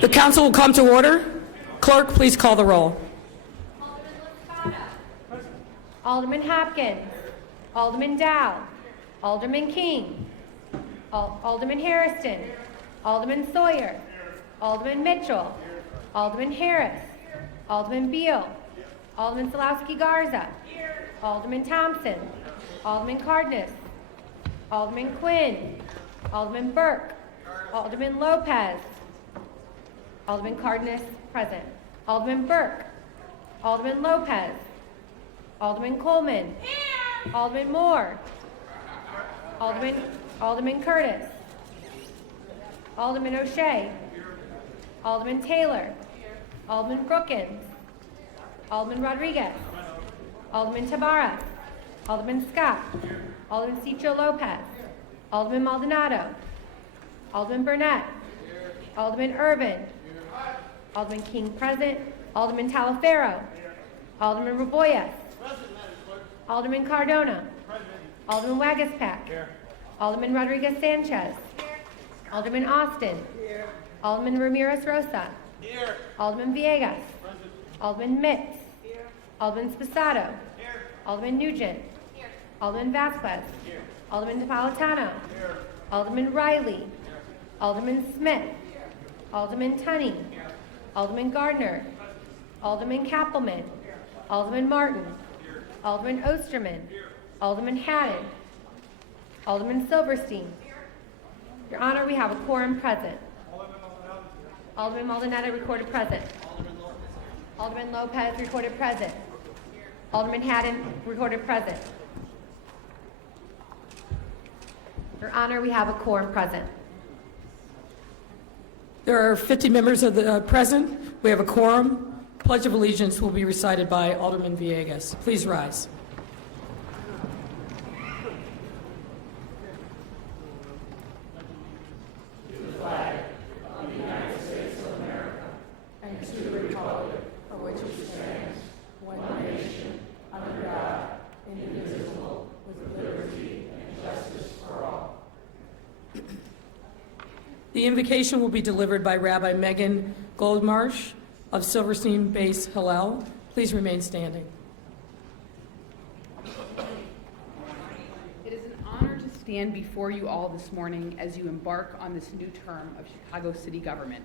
The council will come to order. Clerk, please call the roll. Alderman Hopkins, Alderman Dow, Alderman King, Alderman Harrison, Alderman Sawyer, Alderman Mitchell, Alderman Harris, Alderman Beal, Alderman Salowski Garza, Alderman Thompson, Alderman Cardenas, Alderman Quinn, Alderman Burke, Alderman Lopez, Alderman Cardenas present, Alderman Burke, Alderman Lopez, Alderman Coleman, Alderman Moore, Alderman Curtis, Alderman O'Shea, Alderman Taylor, Alderman Brookins, Alderman Rodriguez, Alderman Tabarra, Alderman Scott, Alderman Cicho Lopez, Alderman Maldonado, Alderman Burnett, Alderman Irvin, Alderman King present, Alderman Talaferro, Alderman Raboyes, Alderman Cardona, Alderman Wagaspack, Alderman Rodriguez Sanchez, Alderman Austin, Alderman Ramirez Rosa, Alderman Villegas, Alderman Mitz, Alderman Sposato, Alderman Nugent, Alderman Vasquez, Alderman Napolitano, Alderman Riley, Alderman Smith, Alderman Tunney, Alderman Gardner, Alderman Kappelman, Alderman Martin, Alderman Osterman, Alderman Haddon, Alderman Silverstein. Your Honor, we have a quorum present. Alderman Maldonado recorded present. Alderman Lopez recorded present. Alderman Haddon recorded present. Your Honor, we have a quorum present. There are 50 members of the present. We have a quorum. Pledge of Allegiance will be recited by Alderman Villegas. Please rise. The invocation will be delivered by Rabbi Megan Goldmarsh of Silverstein Base Hillel. Please remain standing. It is an honor to stand before you all this morning as you embark on this new term of Chicago City Government.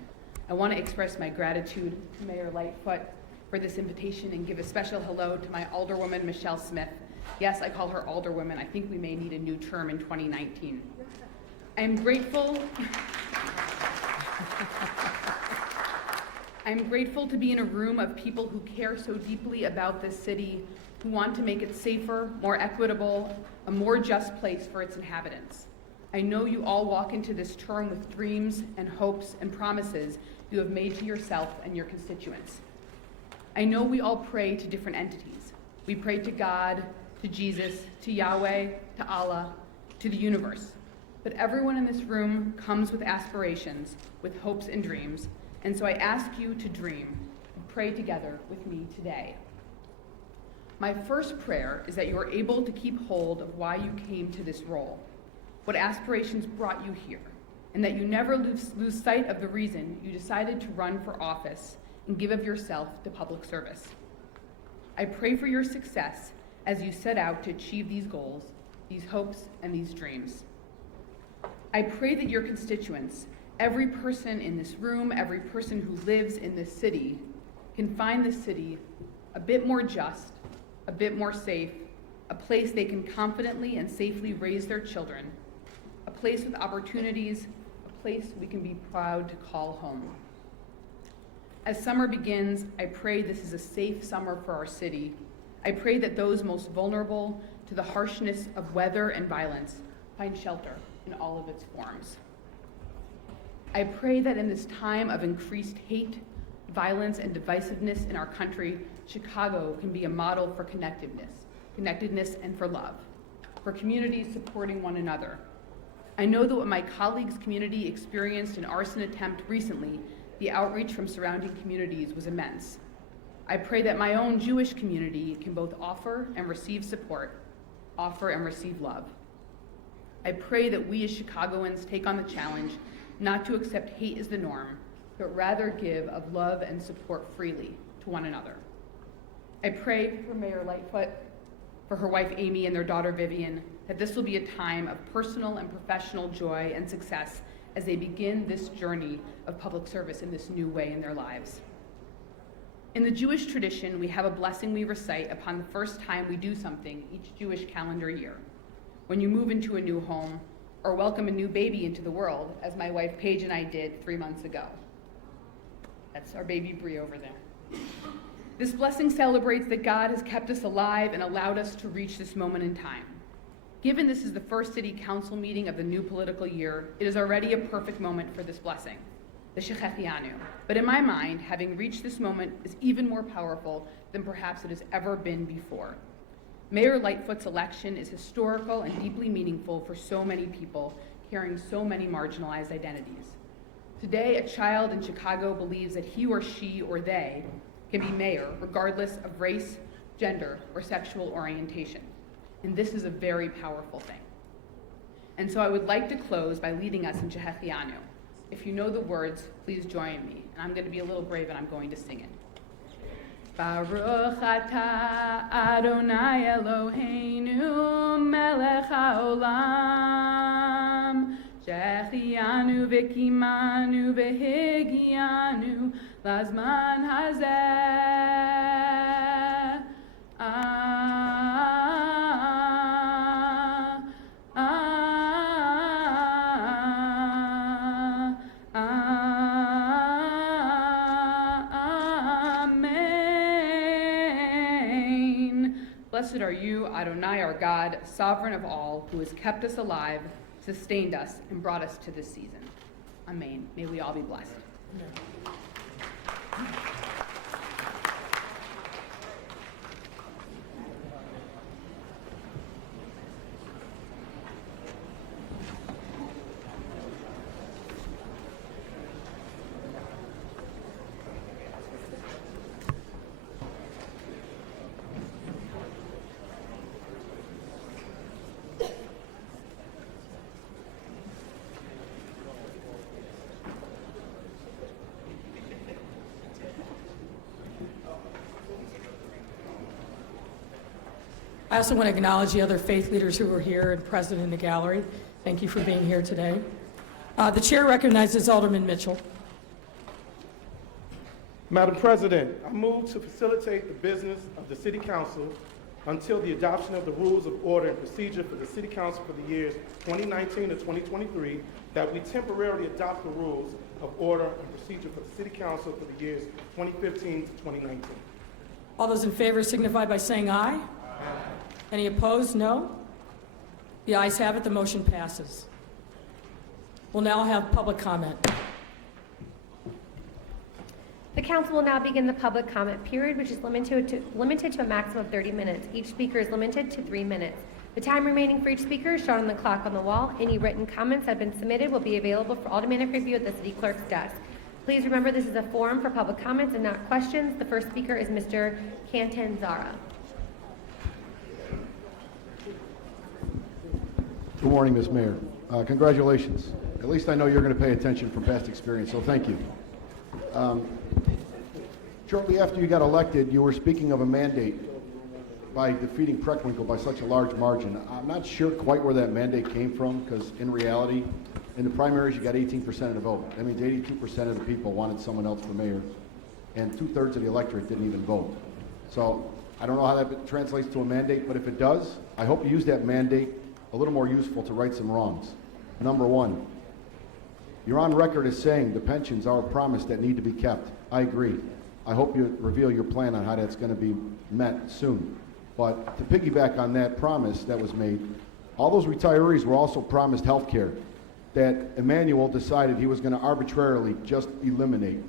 I want to express my gratitude to Mayor Lightfoot for this invitation and give a special hello to my Alderwoman Michelle Smith. Yes, I call her Alderwoman. I think we may need a new term in 2019. I am grateful to be in a room of people who care so deeply about this city, who want to make it safer, more equitable, a more just place for its inhabitants. I know you all walk into this term with dreams and hopes and promises you have made to yourself and your constituents. I know we all pray to different entities. We pray to God, to Jesus, to Yahweh, to Allah, to the universe. But everyone in this room comes with aspirations, with hopes and dreams, and so I ask you to dream and pray together with me today. My first prayer is that you are able to keep hold of why you came to this role, what aspirations brought you here, and that you never lose sight of the reason you decided to run for office and give of yourself to public service. I pray for your success as you set out to achieve these goals, these hopes, and these dreams. I pray that your constituents, every person in this room, every person who lives in this city, can find this city a bit more just, a bit more safe, a place they can confidently and safely raise their children, a place with opportunities, a place we can be proud to call home. As summer begins, I pray this is a safe summer for our city. I pray that those most vulnerable to the harshness of weather and violence find shelter in all of its forms. I pray that in this time of increased hate, violence, and divisiveness in our country, Chicago can be a model for connectedness and for love, for communities supporting one another. I know that what my colleagues' community experienced an arson attempt recently, the outreach from surrounding communities was immense. I pray that my own Jewish community can both offer and receive support, offer and receive love. I pray that we as Chicagoans take on the challenge not to accept hate as the norm, but rather give of love and support freely to one another. I pray for Mayor Lightfoot, for her wife Amy and their daughter Vivian, that this will be a time of personal and professional joy and success as they begin this journey of public service in this new way in their lives. In the Jewish tradition, we have a blessing we recite upon the first time we do something each Jewish calendar year. When you move into a new home or welcome a new baby into the world, as my wife Paige and I did 3 months ago. That's our baby Bree over there. This blessing celebrates that God has kept us alive and allowed us to reach this moment in time. Given this is the first city council meeting of the new political year, it is already a perfect moment for this blessing, the Shechechianu. But in my mind, having reached this moment is even more powerful than perhaps it has ever been before. Mayor Lightfoot's election is historical and deeply meaningful for so many people carrying so many marginalized identities. Today, a child in Chicago believes that he or she or they can be mayor regardless of race, gender, or sexual orientation. And this is a very powerful thing. And so I would like to close by leading us in Shechechianu. If you know the words, please join me. And I'm going to be a little brave and I'm going to sing it. Baruch atah Adonai Eloheinu melech haolam shechianu v'kimanu v'higianu lazman hazeh. Blessed are you, Adonai, our God, sovereign of all, who has kept us alive, sustained us, and brought us to this season. Amen. May we all be blessed. Amen. I also want to acknowledge the other faith leaders who are here and present in the gallery. Thank you for being here today. The chair recognizes Alderman Mitchell. Madam President, I move to facilitate the business of the City Council until the adoption of the rules of order and procedure for the City Council for the years 2019 to 2023, that we temporarily adopt the rules of order and procedure for the City Council for the years 2015 to 2019. All those in favor signify by saying aye. Any opposed? No. The ayes have it. The motion passes. We'll now have public comment. The council will now begin the public comment period, which is limited to a maximum of 30 minutes. Each speaker is limited to 3 minutes. The time remaining for each speaker is shown on the clock on the wall. Any written comments that have been submitted will be available for automatic review at the city clerk's desk. Please remember this is a forum for public comments and not questions. The first speaker is Mr. Cantanzara. Good morning, Ms. Mayor. Congratulations. At least I know you're going to pay attention from past experience, so thank you. Shortly after you got elected, you were speaking of a mandate by defeating Preckwinkle by such a large margin. I'm not sure quite where that mandate came from, because in reality, in the primaries, you got 18% of the vote. That means 82% of the people wanted someone else for mayor, and 2/3 of the electorate didn't even vote. So I don't know how that translates to a mandate, but if it does, I hope you use that mandate a little more useful to right some wrongs. Number one, you're on record as saying the pensions are a promise that need to be kept. I agree. I hope you reveal your plan on how that's going to be met soon. But to piggyback on that promise that was made, all those retirees were also promised health care that Emmanuel decided he was going to arbitrarily just eliminate.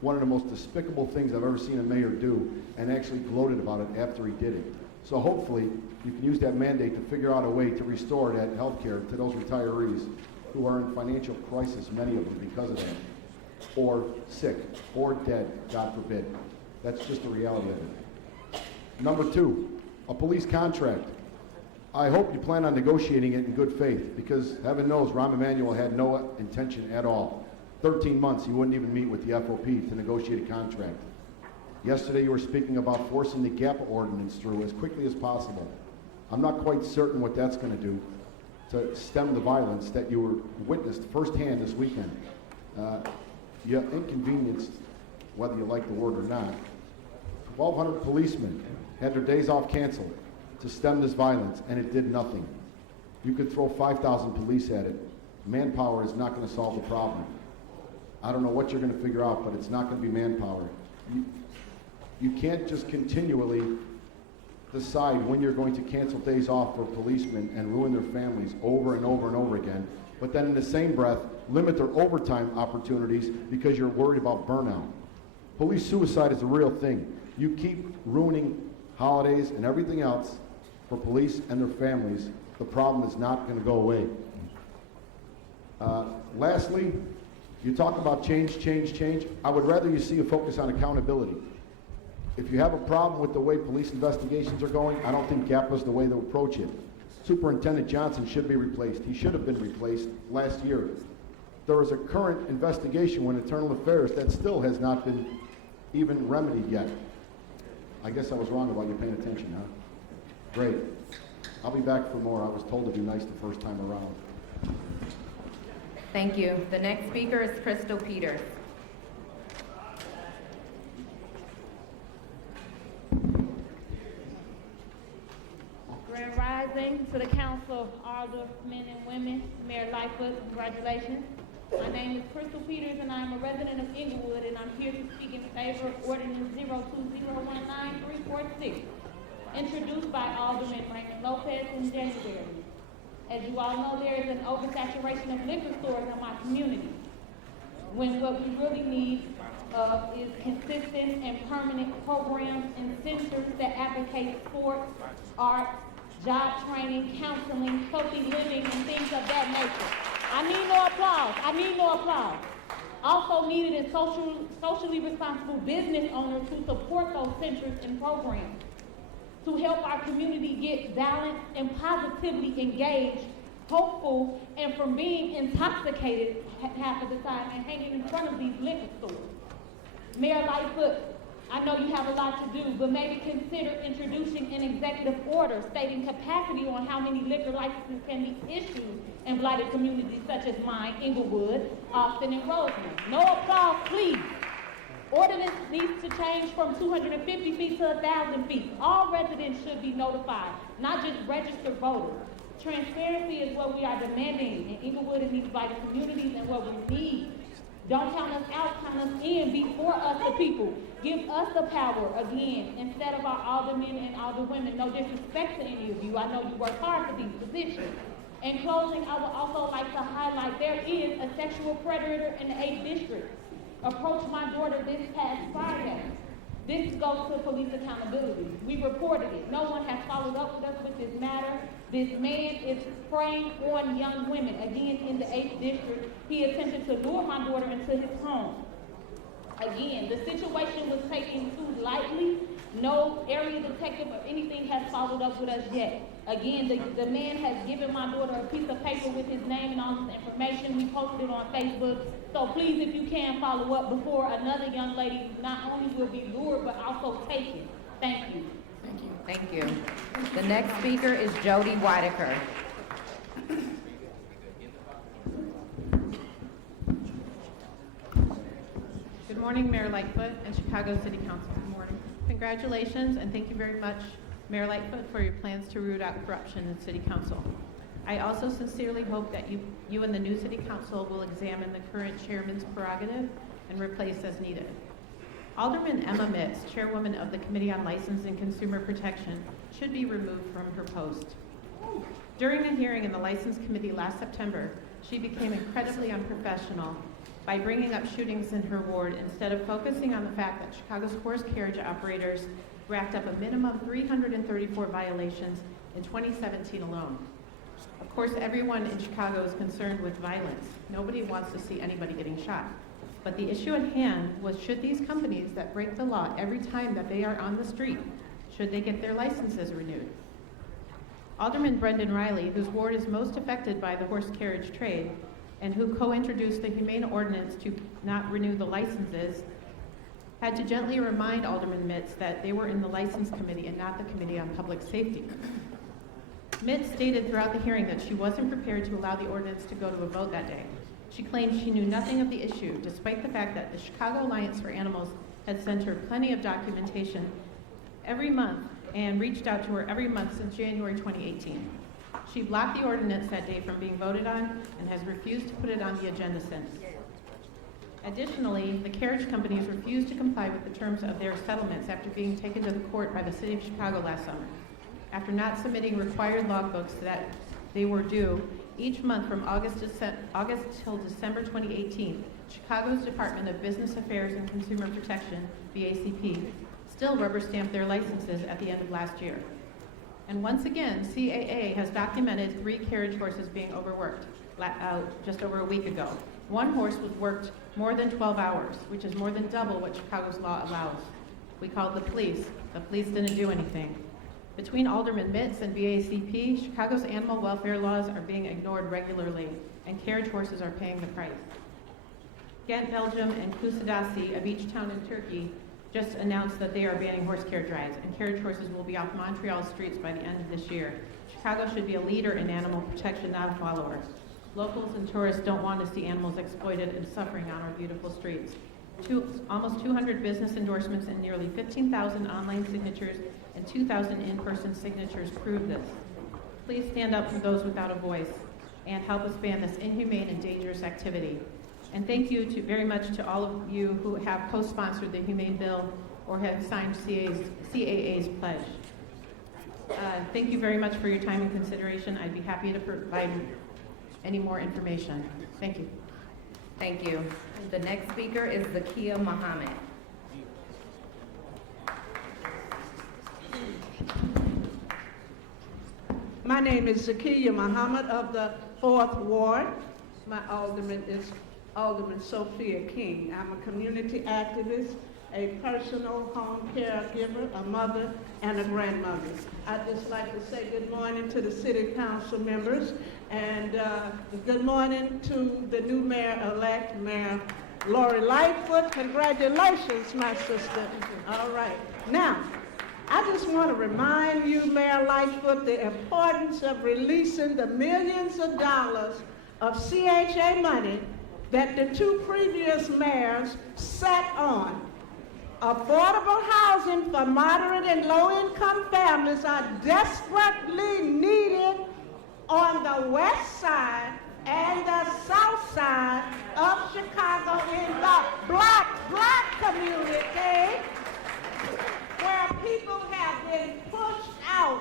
One of the most despicable things I've ever seen a mayor do, and actually gloated about it after he did it. So hopefully you can use that mandate to figure out a way to restore that health care to those retirees who are in financial crisis, many of them because of that, or sick, or dead, God forbid. That's just the reality of it. Number two, a police contract. I hope you plan on negotiating it in good faith, because heaven knows Rahm Emanuel had no intention at all. 13 months, you wouldn't even meet with the FOP to negotiate a contract. Yesterday, you were speaking about forcing the GAP ordinance through as quickly as possible. I'm not quite certain what that's going to do to stem the violence that you were witnessed firsthand this weekend. You inconvenienced, whether you like the word or not, 1,200 policemen had their days off canceled to stem this violence, and it did nothing. You could throw 5,000 police at it. Manpower is not going to solve the problem. I don't know what you're going to figure out, but it's not going to be manpower. You can't just continually decide when you're going to cancel days off for policemen and ruin their families over and over and over again, but then in the same breath, limit their overtime opportunities because you're worried about burnout. Police suicide is a real thing. You keep ruining holidays and everything else for police and their families, the problem is not going to go away. Lastly, you talk about change. I would rather you see a focus on accountability. If you have a problem with the way police investigations are going, I don't think GAP is the way to approach it. Superintendent Johnson should be replaced. He should have been replaced last year. There is a current investigation with Internal Affairs that still has not been even remedied yet. I guess I was wrong about you paying attention, huh? Great. I'll be back for more. I was told to be nice the first time around. Thank you. The next speaker is Crystal Peters. Grand Rising to the Council of Aldermen and Women, Mayor Lightfoot, congratulations. My name is Crystal Peters and I'm a resident of Inglewood and I'm here to speak in favor of Ordinance 02019-346, introduced by Alderman Raymond Lopez in January. As you all know, there is an oversaturation of liquor stores in my community, when what we really need is consistent and permanent programs and centers that advocate sports, arts, job training, counseling, healthy living, and things of that nature. I need no applause. Also needed is socially responsible business owners who support those centers and programs to help our community get balanced and positively engaged, hopeful, and from being intoxicated half of the time and hanging in front of these liquor stores. Mayor Lightfoot, I know you have a lot to do, but maybe consider introducing an executive order stating capacity on how many liquor licenses can be issued in blighted communities such as mine, Inglewood, Austin, and Roseland. No applause, please. Ordinance needs to change from 250 feet to 1,000 feet. All residents should be notified, not just registered voters. Transparency is what we are demanding in Inglewood and these blighted communities and what we need. Don't count us out, count us in. Be for us, the people. Give us the power again instead of our aldermen and alderwomen. No disrespect to any of you. I know you work hard for these positions. In closing, I would also like to highlight there is a sexual predator in the 8th district. Approached my daughter this past Friday. This goes to police accountability. We reported it. No one has followed up with us with this matter. This man is preying on young women, again in the 8th district. He attempted to lure my daughter into his home. Again, the situation was taken too lightly. No area detective or anything has followed up with us yet. Again, the man has given my daughter a piece of paper with his name and all this information. We posted it on Facebook. So please, if you can, follow up before another young lady not only will be lured, but also taken. Thank you. Thank you. The next speaker is Jody Whitaker. Good morning, Mayor Lightfoot and Chicago City Council. Good morning. Congratulations and thank you very much, Mayor Lightfoot, for your plans to root out corruption in City Council. I also sincerely hope that you and the new City Council will examine the current chairman's prerogative and replace as needed. Alderman Emma Mitz, chairwoman of the Committee on License and Consumer Protection, should be removed from her post. During a hearing in the License Committee last September, she became incredibly unprofessional by bringing up shootings in her ward instead of focusing on the fact that Chicago's horse carriage operators racked up a minimum 334 violations in 2017 alone. Of course, everyone in Chicago is concerned with violence. Nobody wants to see anybody getting shot. But the issue at hand was, should these companies that break the law every time that they are on the street, should they get their licenses renewed? Alderman Brendan Riley, whose ward is most affected by the horse carriage trade, and who co-introduced the humane ordinance to not renew the licenses, had to gently remind Alderman Mitz that they were in the License Committee and not the Committee on Public Safety. Mitz stated throughout the hearing that she wasn't prepared to allow the ordinance to go to a vote that day. She claimed she knew nothing of the issue, despite the fact that the Chicago Alliance for Animals had sent her plenty of documentation every month and reached out to her every month since January 2018. She blocked the ordinance that day from being voted on and has refused to put it on the agenda since. Additionally, the carriage companies refused to comply with the terms of their settlements after being taken to the court by the City of Chicago last summer. After not submitting required logbooks that they were due each month from August till December 2018, Chicago's Department of Business Affairs and Consumer Protection, BACP, still rubber stamped their licenses at the end of last year. And once again, CAA has documented 3 carriage horses being overworked just over a week ago. One horse was worked more than 12 hours, which is more than double what Chicago's law allows. We called the police. The police didn't do anything. Between Alderman Mitz and BACP, Chicago's animal welfare laws are being ignored regularly, and carriage horses are paying the price. Ghent, Belgium, and Kusadasi, a beach town in Turkey, just announced that they are banning horse carriage rides, and carriage horses will be off Montreal streets by the end of this year. Chicago should be a leader in animal protection, not a follower. Locals and tourists don't want to see animals exploited and suffering on our beautiful streets. Almost 200 business endorsements and nearly 15,000 online signatures and 2,000 in-person signatures prove this. Please stand up for those without a voice and help us ban this inhumane and dangerous activity. And thank you very much to all of you who have co-sponsored the Humane Bill or have signed CAA's pledge. Thank you very much for your time and consideration. I'd be happy to provide any more information. Thank you. Thank you. The next speaker is Zakiya Muhammad. My name is Zakiya Muhammad of the 4th Ward. My alderman is Alderman Sophia King. I'm a community activist, a personal home caregiver, a mother, and a grandmother. I'd just like to say good morning to the city council members and good morning to the new mayor-elect, Mayor Lori Lightfoot. Congratulations, my sister. All right. Now, I just want to remind you, Mayor Lightfoot, the importance of releasing the millions of dollars of CHA money that the 2 previous mayors sat on. Affordable housing for moderate and low-income families are desperately needed on the west side and the south side of Chicago in the black community, where people have been pushed out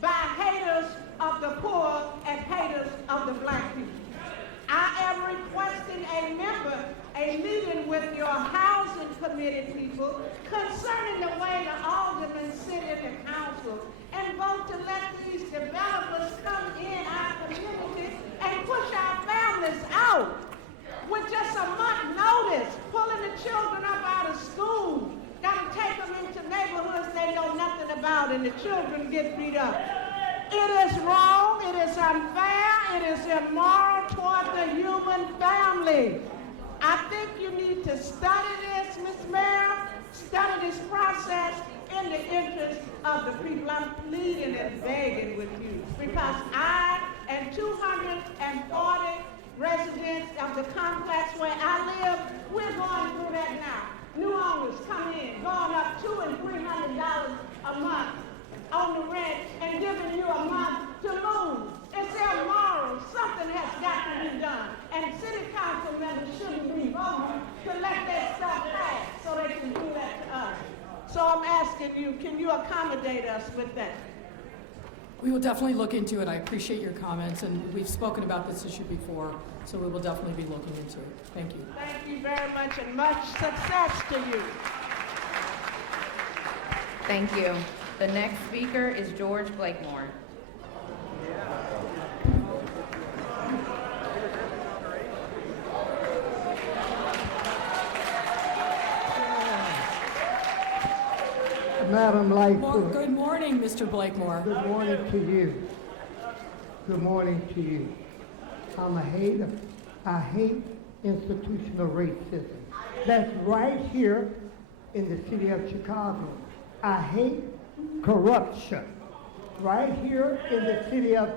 by haters of the poor and haters of the black people. I am requesting a meeting with your housing committee people concerning the way the aldermen sit in the council and vote to let these developers come in our community and push our families out with just a month notice, pulling the children up out of school, gotta take them into neighborhoods they know nothing about, and the children get beat up. It is wrong, it is unfair, it is immoral toward the human family. I think you need to study this, Ms. Mayor, study this process in the interest of the people. I'm pleading and begging with you because I and 240 residents of the complex where I live, we're going through that now. New owners come in, going up $200 and $300 a month on the rent and giving you a month to move. It's immoral. Something has got to be done. And city council members shouldn't be voting to let that stuff pass so they can do that to us. So I'm asking you, can you accommodate us with that? We will definitely look into it. I appreciate your comments, and we've spoken about this issue before, so we will definitely be looking into it. Thank you. Thank you very much, and much success to you. Thank you. The next speaker is George Blakemore. Madam Lightfoot. Good morning, Mr. Blakemore. Good morning to you. Good morning to you. I'm a hater I hate institutional racism. That's right here in the city of Chicago. I hate corruption. Right here in the city of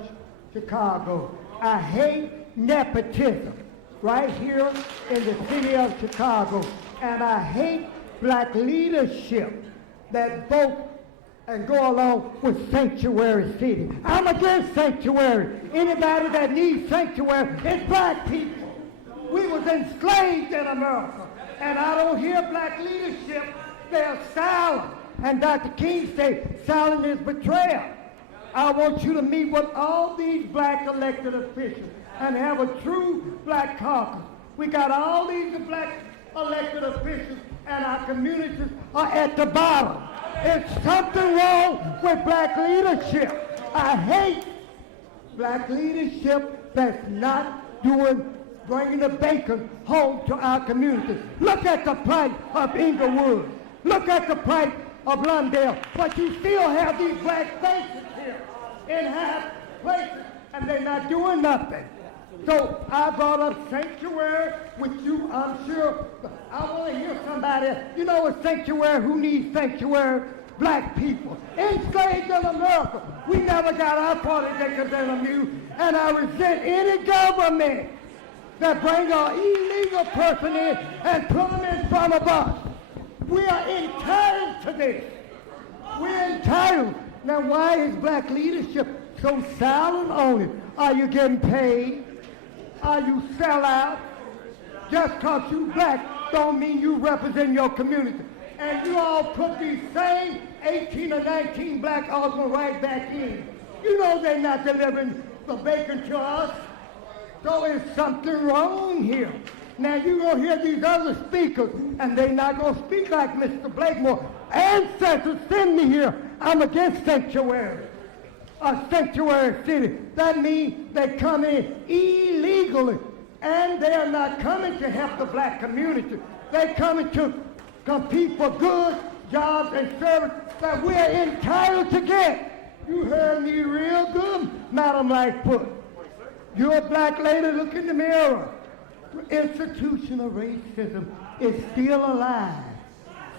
Chicago. I hate nepotism. Right here in the city of Chicago. And I hate black leadership that vote and go along with sanctuary city. I'm against sanctuary. Anybody that needs sanctuary is black people. We was enslaved in America. And I don't hear black leadership. They're silent. And Dr. King said, silent is betrayal. I want you to meet with all these black elected officials and have a true black caucus. We got all these black elected officials and our communities are at the bottom. There's something wrong with black leadership. I hate black leadership that's not bringing the bacon home to our communities. Look at the plight of Inglewood. Look at the plight of Lundale. But you still have these black faces here in half places, and they're not doing nothing. So I brought up sanctuary with you, I'm sure. I want to hear somebody, you know a sanctuary, who needs sanctuary? Black people. Enslaved in America. We never got our part of Decadent, and I resent any government that bring an illegal person in and put them in front of us. We are entitled to this. We're entitled. Now why is black leadership so silent on it? Are you getting paid? Are you sell out? Just because you black don't mean you represent your community. And you all put these same 18 or 19 black aldermen right back in. You know they're not delivering the bacon to us. So there's something wrong here. Now you're going to hear these other speakers, and they're not going to speak like Mr. Blakemore. Ancestors send me here. I'm against sanctuary. A sanctuary city. That means they come in illegally, and they are not coming to help the black community. They're coming to compete for goods, jobs, and service that we're entitled to get. You heard me real good, Madam Lightfoot. You're a black lady, look in the mirror. Institutional racism is still alive.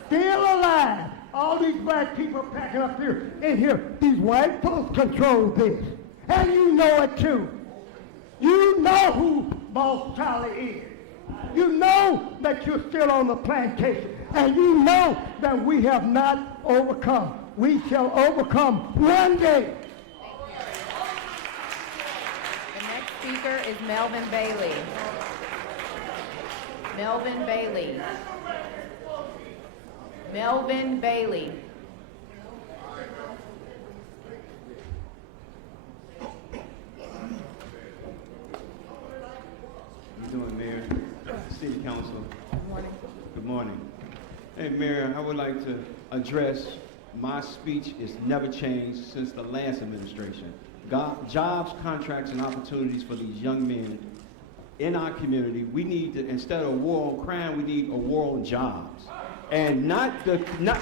Still alive. All these black people packing up here in here. These white folks control this. And you know it too. You know who Boss Charlie is. You know that you're still on the plantation. And you know that we have not overcome. We shall overcome one day. The next speaker is Melvin Bailey. Melvin Bailey. Melvin Bailey. How you doing, Mayor? City Council. Good morning. Good morning. Hey, Mayor, I would like to address my speech is never changed since the last administration. Jobs, contracts, and opportunities for these young men in our community. We need to, instead of a war on crime, we need a war on jobs. And now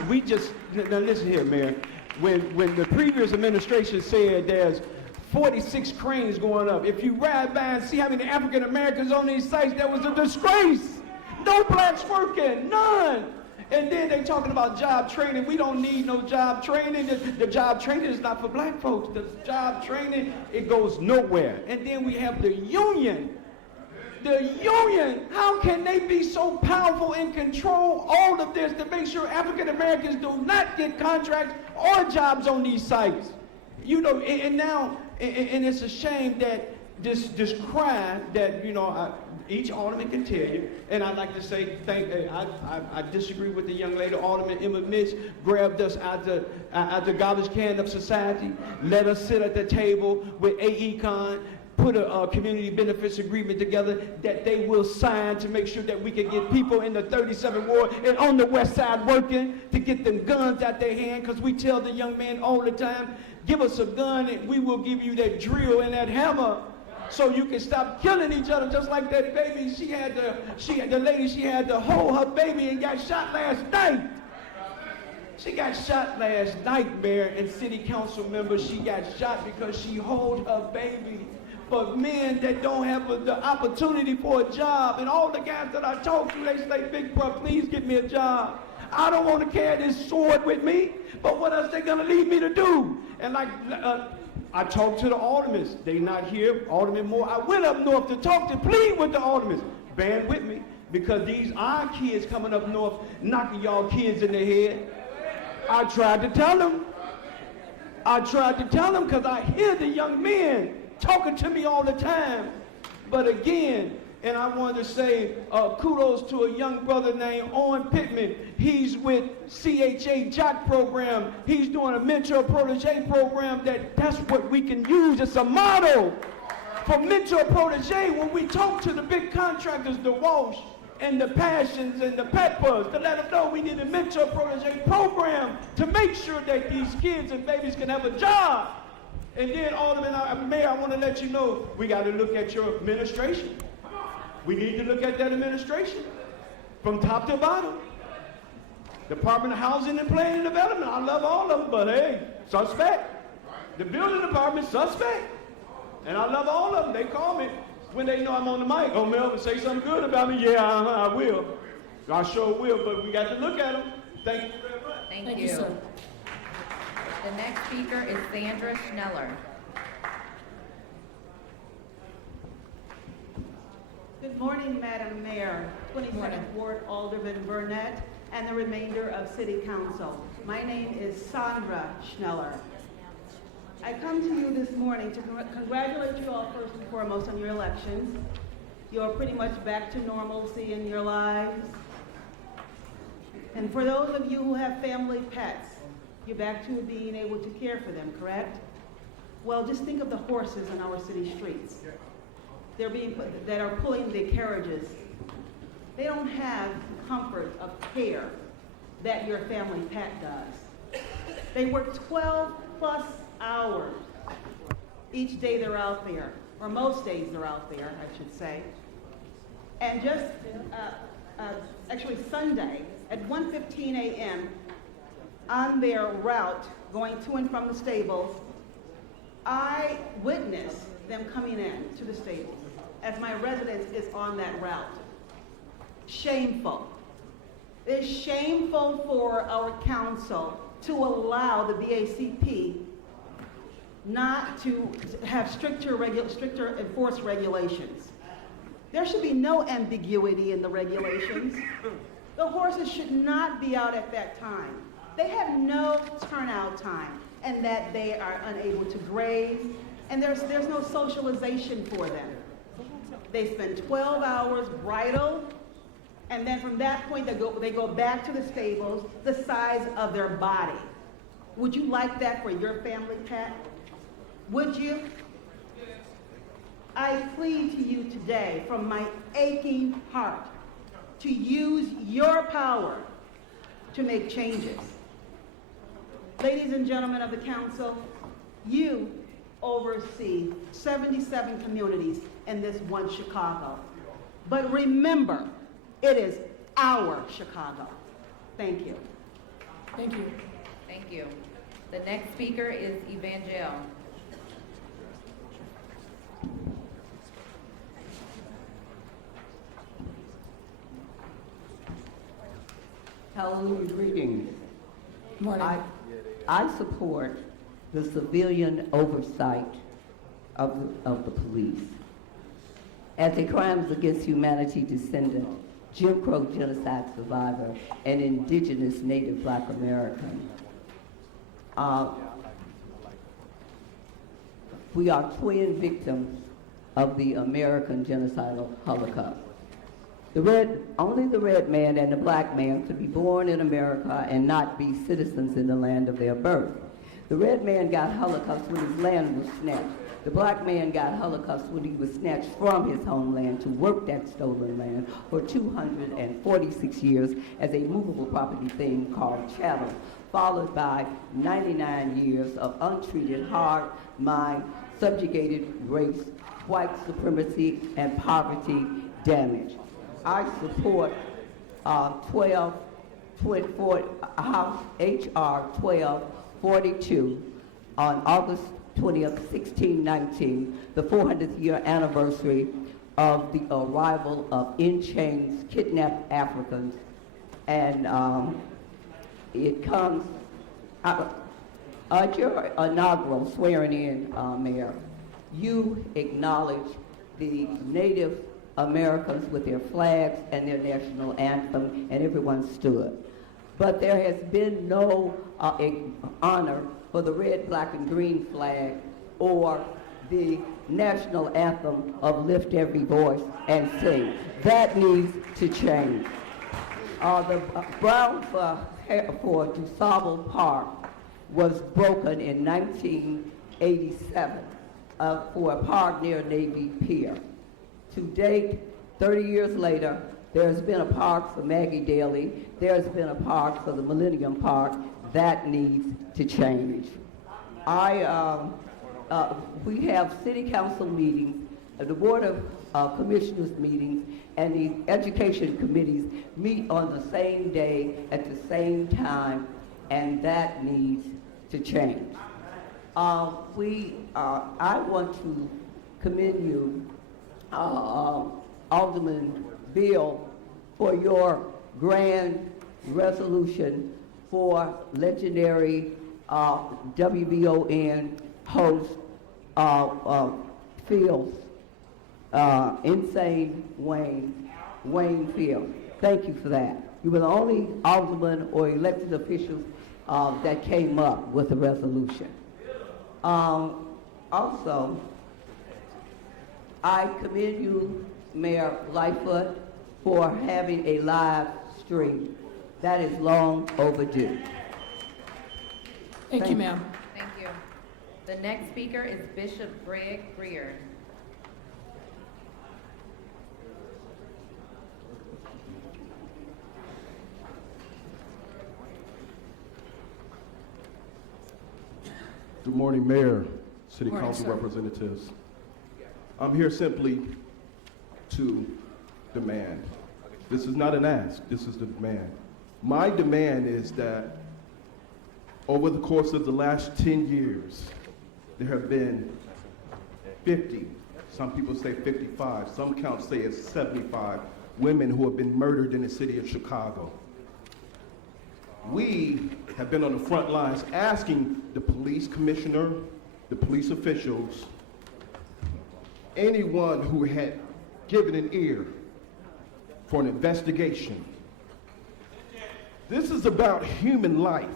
listen here, Mayor. When the previous administration said there's 46 cranes going up, if you ride by and see how many African Americans on these sites, that was a disgrace. No blacks working, none. And then they talking about job training. We don't need no job training. The job training is not for black folks. The job training, it goes nowhere. And then we have the union. The union, how can they be so powerful and control all of this to make sure African Americans do not get contracts or jobs on these sites? You know, and now it's a shame that this crime that, you know, each alderman can tell you, and I'd like to say I disagree with the young lady, Alderman Emma Mitch, grabbed us out the garbage can of society, let us sit at the table with AECON, put a community benefits agreement together that they will sign to make sure that we can get people in the 37th Ward and on the west side working to get them guns out their hand, because we tell the young men all the time, give us a gun and we will give you that drill and that hammer so you can stop killing each other, just like that baby. She had to hold her baby and got shot last night. She got shot last night, Mayor and City Council members. She got shot because she held her baby for men that don't have the opportunity for a job. And all the guys that I talk to, they say, big bro, please get me a job. I don't want to carry this sword with me, but what else they gonna leave me to do? And like, I talked to the aldermen. They not here, Alderman Moore. I went up north to talk to, plead with the aldermen. Band with me, because these are kids coming up north, knocking y'all kids in the head. I tried to tell them. Because I hear the young men talking to me all the time. But again, and I wanted to say kudos to a young brother named Owen Pittman. He's with CHA JOC program. He's doing a mentor protege program. That's what we can use. It's a model for mentor protege when we talk to the big contractors, the Walsh and the Passions and the Peppers, to let them know we need a mentor protege program to make sure that these kids and babies can have a job. And then, Alderman, Mayor, I want to let you know, we got to look at your administration. We need to look at that administration from top to bottom. Department of Housing and Planning and Development, I love all of them, but hey, suspect. The building department, suspect. And I love all of them. They call me when they know I'm on the mic. Oh, Melvin, say something good about me. Yeah, I will. I sure will, but we got to look at them. Thank you very much. Thank you. sir. The next speaker is Sandra Schneller. Good morning, Madam Mayor, 22nd Ward Alderman Burnett, and the remainder of City Council. My name is Sandra Schneller. I come to you this morning to congratulate you all first and foremost on your elections. You're pretty much back to normalcy in your lives. And for those of you who have family pets, you're back to being able to care for them, correct? Well, just think of the horses on our city streets. That are pulling the carriages. They don't have the comfort of care that your family pet does. They work 12 plus hours each day they're out there, or most days they're out there, I should say. And just, actually Sunday at 1:15 a.m. on their route going to and from the stables, I witnessed them coming in to the stables as my residence is on that route. Shameful. It's shameful for our council to allow the BACP not to have stricter enforced regulations. There should be no ambiguity in the regulations. The horses should not be out at that time. They have no turnout time, and that they are unable to graze, and there's no socialization for them. They spend 12 hours bridled, and then from that point they go back to the stables the size of their body. Would you like that for your family pet? Would you? I plead to you today from my aching heart to use your power to make changes. Ladies and gentlemen of the council, you oversee 77 communities in this one Chicago. But remember, it is our Chicago. Thank you. Thank you. Thank you. The next speaker is Evangel. Hallelujah, greetings. Morning. I support the civilian oversight of the police. As a crimes against humanity descendant, Jim Crow genocide survivor, and indigenous Native Black American, we are twin victims of the American genocidal Holocaust. Only the red man and the black man could be born in America and not be citizens in the land of their birth. The red man got Holocaust when his land was snatched. The black man got Holocaust when he was snatched from his homeland to work that stolen land for 246 years as a movable property thing called chattel, followed by 99 years of untreated, hard mind, subjugated race, white supremacy, and poverty damage. I support House HR 1242 on August 20th, 1619, the 400th year anniversary of the arrival of in chains kidnapped Africans. And it comes at your inaugural swearing in, Mayor, you acknowledge the Native Americans with their flags and their national anthem, and everyone stood. But there has been no honor for the red, black, and green flag or the national anthem of Lift Every Voice and Sing. That needs to change. The ground for DuSable Park was broken in 1987 for a park near Navy Pier. To date, 30 years later, there's been a park for Maggie Daly, there's been a park for the Millennium Park. That needs to change. We have city council meetings, the Board of Commissioners meetings, and the education committees meet on the same day at the same time, and that needs to change. I want to commend you, Alderman Bill, for your grand resolution for legendary WBON host Fields, Insane Wayne Fields. Thank you for that. You were the only alderman or elected officials that came up with a resolution. Also, I commend you, Mayor Lightfoot, for having a live stream. That is long overdue. Thank you, ma'am. Thank you. The next speaker is Bishop Greg Greer. Good morning, Mayor, City Morning, Council sir. representatives. I'm here simply to demand. This is not an ask, this is the demand. My demand is that over the course of the last 10 years, there have been 50, some people say 55, some counts say it's 75 women who have been murdered in the city of Chicago. We have been on the front lines asking the police commissioner, the police officials, anyone who had given an ear for an investigation. This is about human life.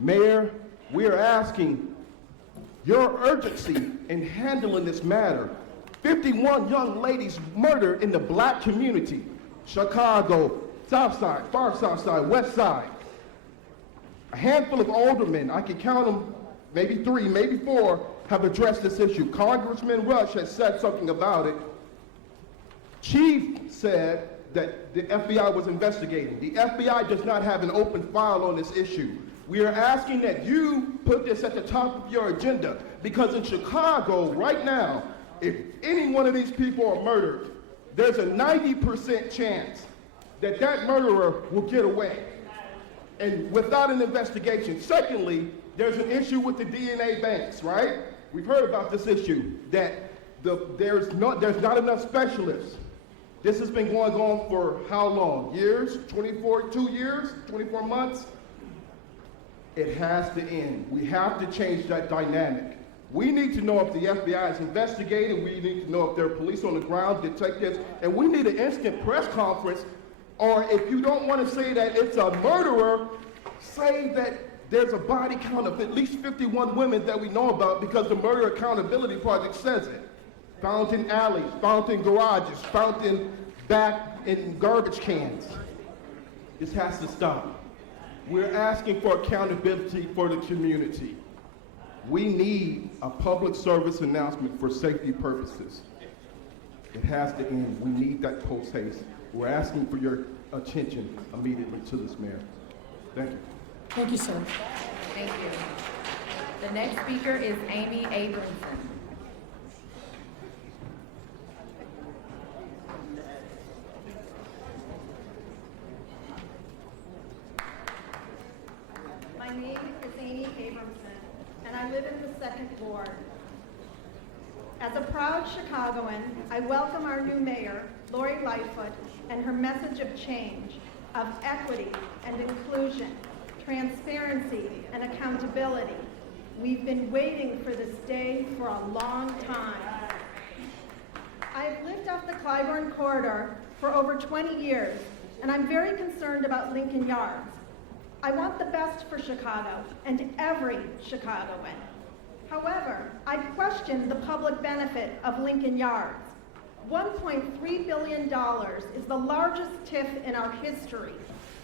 Mayor, we are asking your urgency in handling this matter. 51 young ladies murdered in the black community, Chicago, South Side, Far South Side, West Side. A handful of aldermen, I can count them, maybe 3, maybe 4, have addressed this issue. Congressman Rush has said something about it. Chief said that the FBI was investigating. The FBI does not have an open file on this issue. We are asking that you put this at the top of your agenda, because in Chicago right now, if any one of these people are murdered, there's a 90% chance that that murderer will get away, and without an investigation. Secondly, there's an issue with the DNA banks, right? We've heard about this issue, that there's not enough specialists. This has been going on for how long? Years? 2 years? 24 months? It has to end. We have to change that dynamic. We need to know if the FBI is investigating. We need to know if there are police on the ground, detectives, and we need an instant press conference. Or if you don't want to say that it's a murderer, say that there's a body count of at least 51 women that we know about, because the Murder Accountability Project says it. Found in alleys, found in garages, found in back in garbage cans. This has to stop. We're asking for accountability for the community. We need a public service announcement for safety purposes. It has to end. We need that post haste. We're asking for your attention immediately to this, Mayor. Thank you. Thank you, sir. Thank you. The next speaker is Amy Abramson. My name is Amy Abramson, and I live in the 2nd Ward. proud Chicagoan, I welcome our new mayor, Lori Lightfoot, and her message of change, of equity and inclusion, transparency and accountability. We've been waiting for this day for a long time. I've lived off the Clybourne corridor for over 20 years, and I'm very concerned about Lincoln Yards. I want the best for Chicago and every Chicagoan. However, I question the public benefit of Lincoln Yards. $1.3 billion is the largest TIF in our history.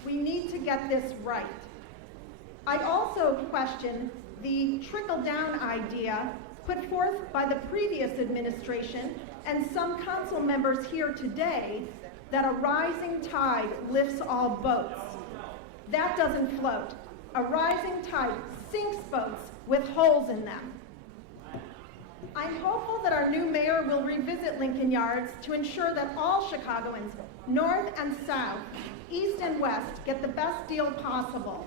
We need to get this right. I also question the trickle-down idea put forth by the previous administration and some council members here today that a rising tide lifts all boats. That doesn't float. A rising tide sinks boats with holes in them. I'm hopeful that our new mayor will revisit Lincoln Yards to ensure that all Chicagoans, north and south, east and west, get the best deal possible.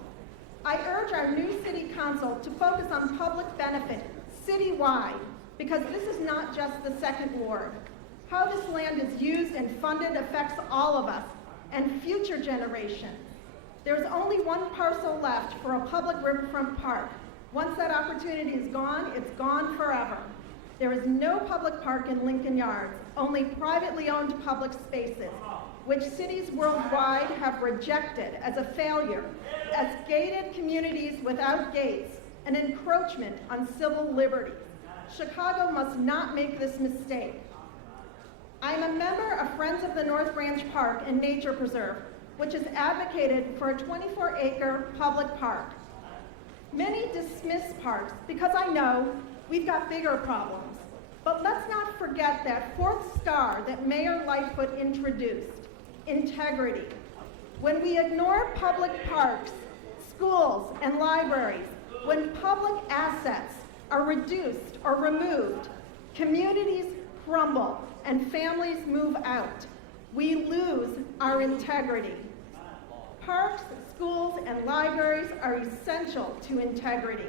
I urge our new city council to focus on public benefit citywide, because this is not just the second ward. How this land is used and funded affects all of us and future generations. There's only one parcel left for a public riverfront park. Once that opportunity is gone, it's gone forever. There is no public park in Lincoln Yards, only privately owned public spaces, which cities worldwide have rejected as a failure, as gated communities without gates, an encroachment on civil liberties. Chicago must not make this mistake. I'm a member of Friends of the North Branch Park and Nature Preserve, which has advocated for a 24-acre public park. Many dismiss parks because I know we've got bigger problems. But let's not forget that fourth star that Mayor Lightfoot introduced, integrity. When we ignore public parks, schools, and libraries, when public assets are reduced or removed, communities crumble and families move out. We lose our integrity. Parks, schools, and libraries are essential to integrity,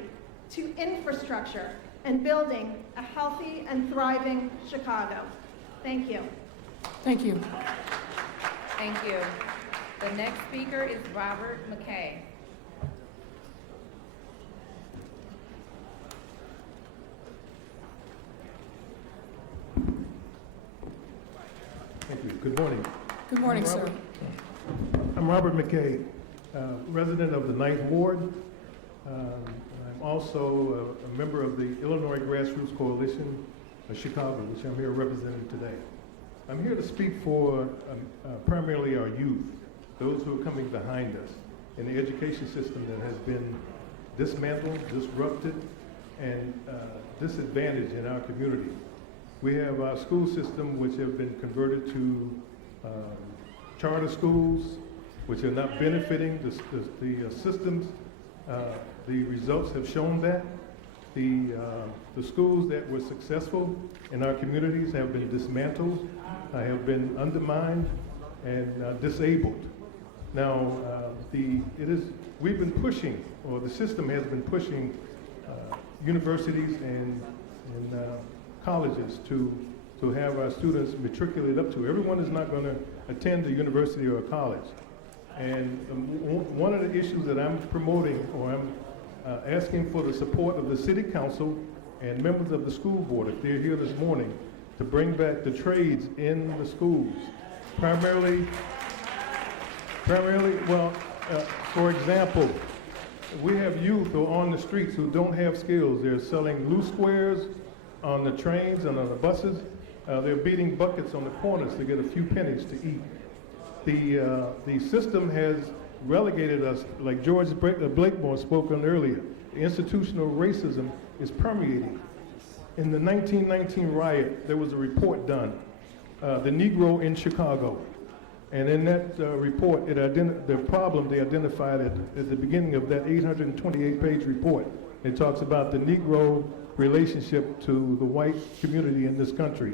to infrastructure, and building a healthy and thriving Chicago. Thank you. Thank you. Thank you. The next speaker is Robert McKay. Thank you. Good morning. Good morning, sir. I'm Robert McKay, resident of the 9th Ward. I'm also a member of the Illinois Grassroots Coalition of Chicago, which I'm here representing today. I'm here to speak for primarily our youth, those who are coming behind us in the education system that has been dismantled, disrupted, and disadvantaged in our community. We have our school system which have been converted to charter schools, which are not benefiting the systems. The results have shown that. The schools that were successful in our communities have been dismantled, have been undermined, and disabled. Now, we've been pushing, or the system has been pushing universities and colleges to have our students matriculate up to. Everyone is not going to attend a university or a college. And one of the issues that I'm promoting, or I'm asking for the support of the City Council and members of the school board, if they're here this morning, to bring back the trades in the schools. Primarily, for example, we have youth who are on the streets who don't have skills. They're selling loose squares on the trains and on the buses. They're beating buckets on the corners to get a few pennies to eat. The system has relegated us, like George Blakemore spoke on earlier. The institutional racism is permeating. In the 1919 riot, there was a report done, the Negro in Chicago. And in that report, the problem they identified at the beginning of that 828-page report, it talks about the Negro relationship to the white community in this country.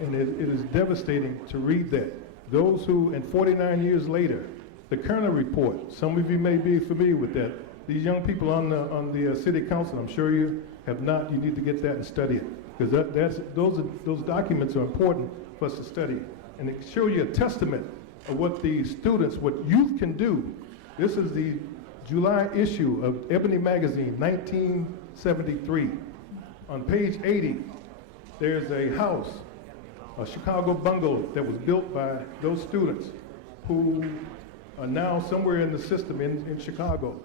And it is devastating to read that. Those who, and 49 years later, the Kerner report, some of you may be familiar with that. These young people on the city council, I'm sure you have not, you need to get that and study it. because those documents are important for us to study. And it shows you a testament of what the students, what youth can do. This is the July issue of Ebony Magazine, 1973. On page 80, there's a house, a Chicago bungalow that was built by those students who are now somewhere in the system in Chicago.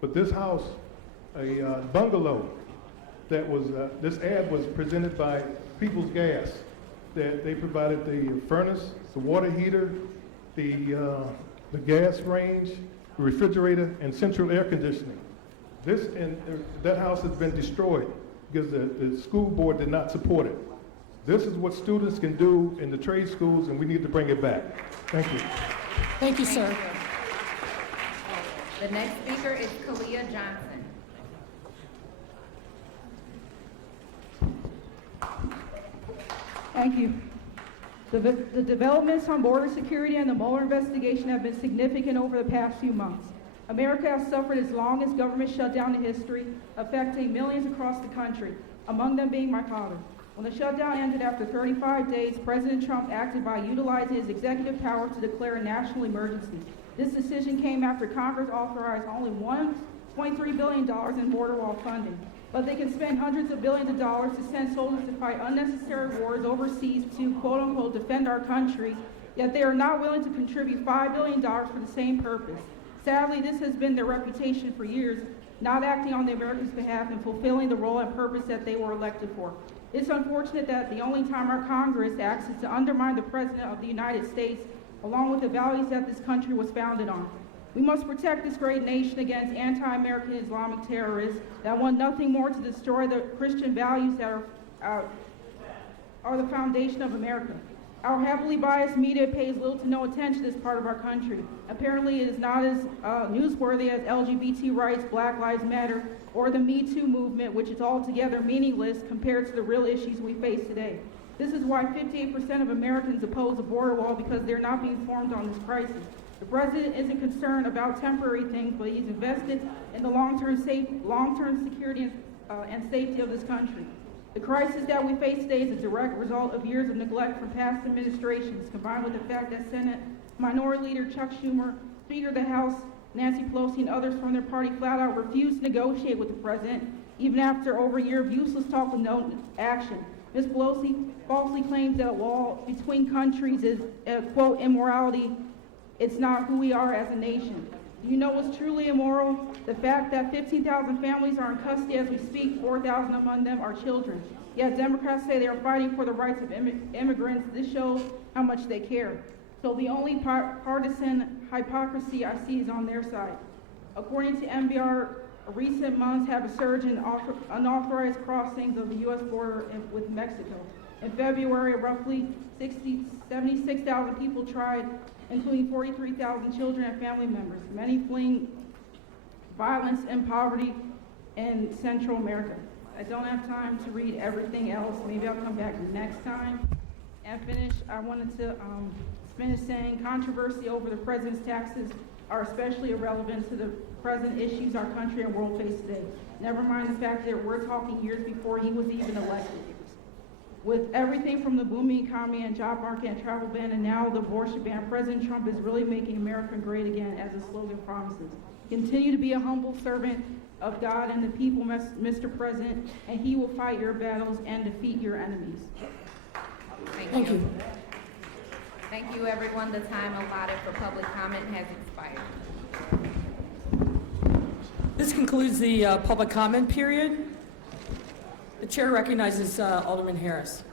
But this house, a bungalow that was, this ad was presented by People's Gas, that they provided the furnace, the water heater, the gas range, the refrigerator, and central air conditioning. That house has been destroyed because the school board did not support it. This is what students can do in the trade schools, and we need to bring it back. Thank you. Thank you, sir. The next speaker is Kalia Johnson. Thank you. The developments on border security and the Mueller investigation have been significant over the past few months. America has suffered its longest government shutdown in history, affecting millions across the country, among them being my father. When the shutdown ended after 35 days, President Trump acted by utilizing his executive power to declare a national emergency. This decision came after Congress authorized only $1.3 billion in border wall funding. But they can spend hundreds of billions of dollars to send soldiers to fight unnecessary wars overseas to, quote unquote, defend our country, yet they are not willing to contribute $5 billion for the same purpose. Sadly, this has been their reputation for years, not acting on the Americans' behalf and fulfilling the role and purpose that they were elected for. It's unfortunate that the only time our Congress acts is to undermine the President of the United States, along with the values that this country was founded on. We must protect this great nation against anti-American Islamic terrorists that want nothing more to destroy the Christian values that are the foundation of America. Our heavily biased media pays little to no attention to this part of our country. Apparently, it is not as newsworthy as LGBT rights, Black Lives Matter, or the Me Too movement, which is altogether meaningless compared to the real issues we face today. This is why 58% of Americans oppose the border wall, because they're not being informed on this crisis. The president isn't concerned about temporary things, but he's invested in the long-term security and safety of this country. The crisis that we face today is a direct result of years of neglect from past administrations, combined with the fact that Senate Minority Leader Chuck Schumer, Speaker of the House Nancy Pelosi, and others from their party flat out refused to negotiate with the president, even after over a year of useless talk with no action. Ms. Pelosi falsely claims that a wall between countries is, quote, immorality. It's not who we are as a nation. Do you know what's truly immoral? The fact that 15,000 families are in custody as we speak, 4,000 among them are children. Yet Democrats say they are fighting for the rights of immigrants. This shows how much they care. So the only partisan hypocrisy I see is on their side. According to NBR, recent months have a surge in unauthorized crossings of the U.S. border with Mexico. In February, roughly 76,000 people tried, including 43,000 children and family members, many fleeing violence and poverty in Central America. I don't have time to read everything else. Maybe I'll come back next time and finish. I wanted to finish saying controversy over the president's taxes are especially irrelevant to the present issues our country and world face today. Never mind the fact that we're talking years before he was even elected. With everything from the booming economy and job market and travel ban and now the abortion ban, President Trump is really making America great again, as the slogan promises. Continue to be a humble servant of God and the people, Mr. President, and he will fight your battles and defeat your enemies. Thank you. Thank you, everyone. The time allotted for public comment has expired. This concludes the public comment period. The chair recognizes Alderman Harris.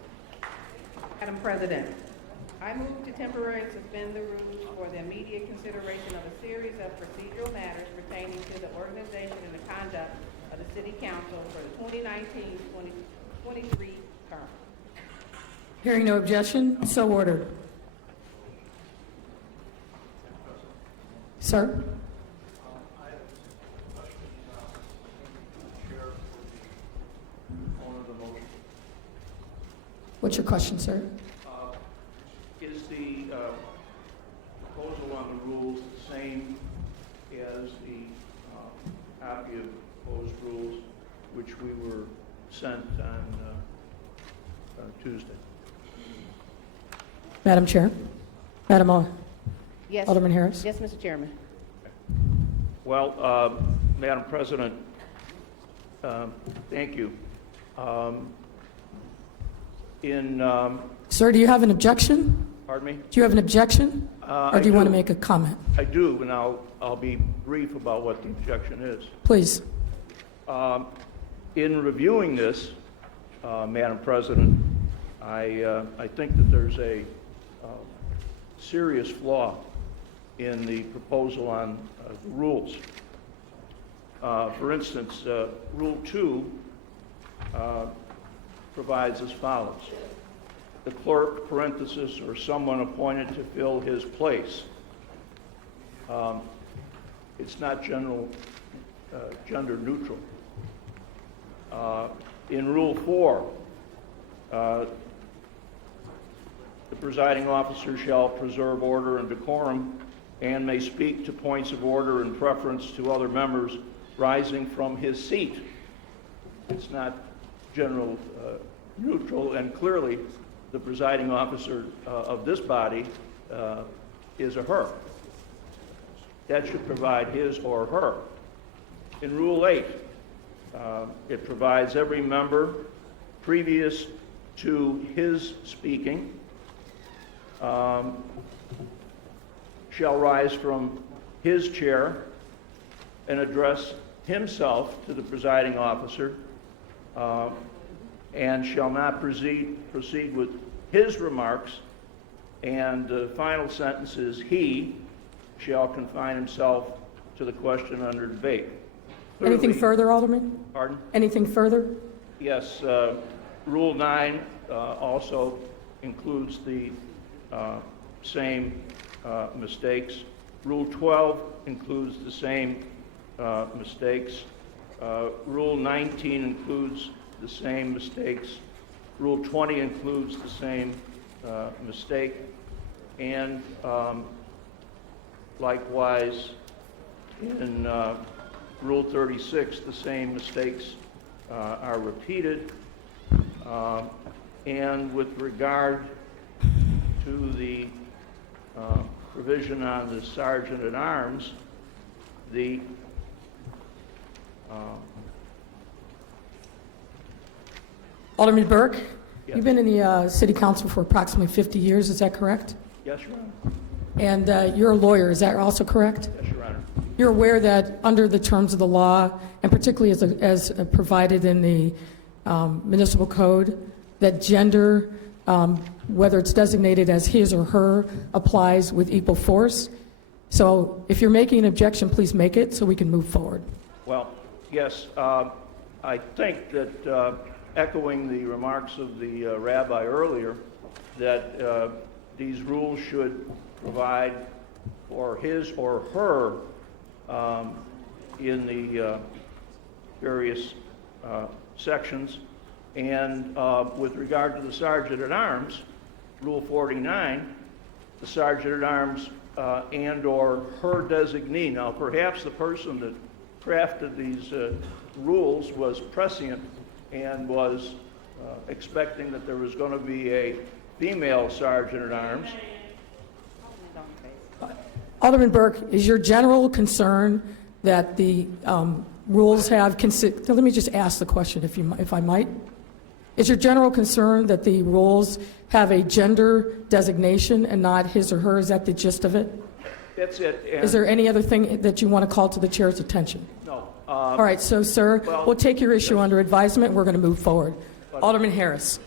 Madam President, I move to temporarily suspend the rules for the immediate consideration of a series of procedural matters pertaining to the organization and the conduct of the City Council for the 2019-2023 term. Hearing no objection, so ordered. Sir? What's your question, sir? Is the proposal on the rules the same as the copy of proposed rules which we were sent on Tuesday. Madam Chair. Madam Yes. Alderman Harris. Yes, Mr. Chairman. Well, Madam President, thank you. Sir, do you have an objection? Pardon me? Do you have an objection? Or do you want to make a comment? I do, and I'll be brief about what the objection is. Please. In reviewing this, Madam President, I think that there's a serious flaw in the proposal on the rules. For instance, Rule 2 provides as follows. The clerk, parenthesis, or someone appointed to fill his place. It's not gender neutral. In Rule 4, the presiding officer shall preserve order and decorum and may speak to points of order in preference to other members rising from his seat. It's not general neutral, and clearly the presiding officer of this body is a her. That should provide his or her. In Rule 8, it provides every member previous to his speaking shall rise from his chair and address himself to the presiding officer and shall not proceed with his remarks, and the final sentence is he shall confine himself to the question under debate. Anything further, Alderman? Pardon? Anything further? Yes, Rule 9 also includes the same mistakes. Rule 12 includes the same mistakes. Rule 19 includes the same mistakes. Rule 20 includes the same mistake. And likewise, in Rule 36, the same mistakes are repeated. And with regard to the provision on the Sergeant at Arms, the Alderman Burke, Yes. you've been in the City Council for approximately 50 years, is that correct? Yes, Your Honor. And you're a lawyer, is that also correct? Yes, Your Honor. You're aware that under the terms of the law, and particularly as provided in the municipal code, that gender, whether it's designated as his or her, applies with equal force. So if you're making an objection, please make it so we can move forward. Well, yes, I think that echoing the remarks of the rabbi earlier, that these rules should provide for his or her in the various sections. And with regard to the Sergeant at Arms, Rule 49, the Sergeant at Arms and or her designee. Now, perhaps the person that crafted these rules was prescient and was expecting that there was going to be a female Sergeant at Arms. Alderman Burke, is your general concern that the rules have, let me just ask the question if I might. Is your general concern that the rules have a gender designation and not his or her? Is that the gist of it? That's it. And Is there any other thing that you want to call to the chair's attention? no. All right, so, sir, well, we'll take your issue under advisement. We're going to move forward. Alderman Harris.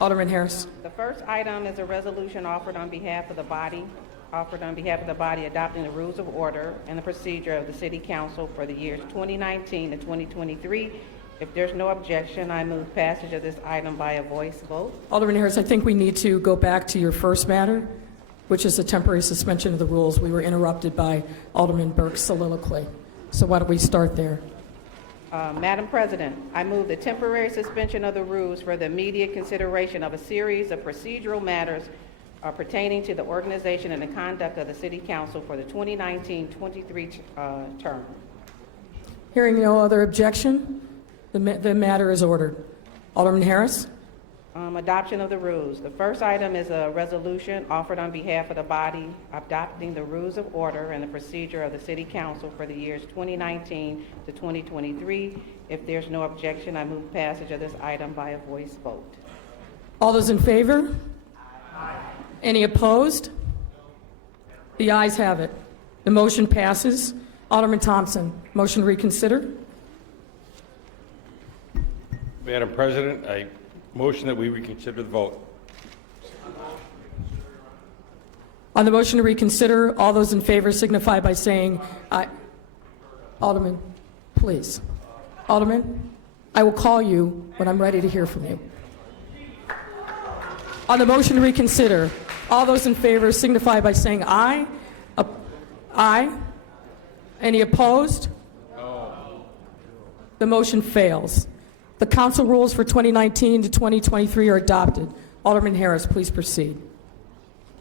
Alderman Harris. The first item is a resolution offered on behalf of the body, adopting the rules of order and the procedure of the City Council for the years 2019 to 2023. If there's no objection, I move passage of this item by a voice vote. Alderman Harris, I think we need to go back to your first matter, which is the temporary suspension of the rules. We were interrupted by Alderman Burke's soliloquy. So why don't we start there? Madam President, I move the temporary suspension of the rules for the immediate consideration of a series of procedural matters pertaining to the organization and the conduct of the City Council for the 2019-23 term. Hearing no other objection, the matter is ordered. Alderman Harris? Adoption of the rules. The first item is a resolution offered on behalf of the body adopting the rules of order and the procedure of the City Council for the years 2019 to 2023. If there's no objection, I move passage of this item by a voice vote. All those in favor? Any opposed? The ayes have it. The motion passes. Alderman Thompson, motion to reconsider. Madam President, I motion that we reconsider the vote. On the motion to reconsider, all those in favor signify by saying aye. Alderman, please. Alderman, I will call you when I'm ready to hear from you. On the motion to reconsider, all those in favor signify by saying aye. Aye. Any opposed? No. The motion fails. The council rules for 2019 to 2023 are adopted. Alderman Harris, please proceed.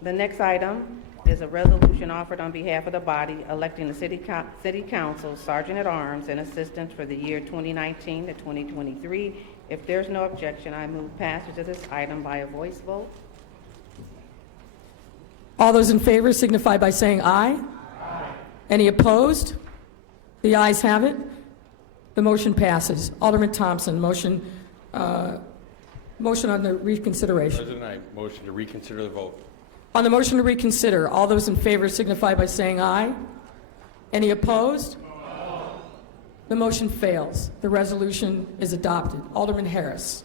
The next item is a resolution offered on behalf of the body electing the City Council Sergeant at Arms and Assistants for the year 2019 to 2023. If there's no objection, I move passage of this item by a voice vote. All those in favor signify by saying aye. Aye. Any opposed? The ayes have it. The motion passes. Alderman Thompson, motion on the reconsideration. President, I motion to reconsider the vote. On the motion to reconsider, all those in favor signify by saying aye. Any opposed? No. The motion fails. The resolution is adopted. Alderman Harris.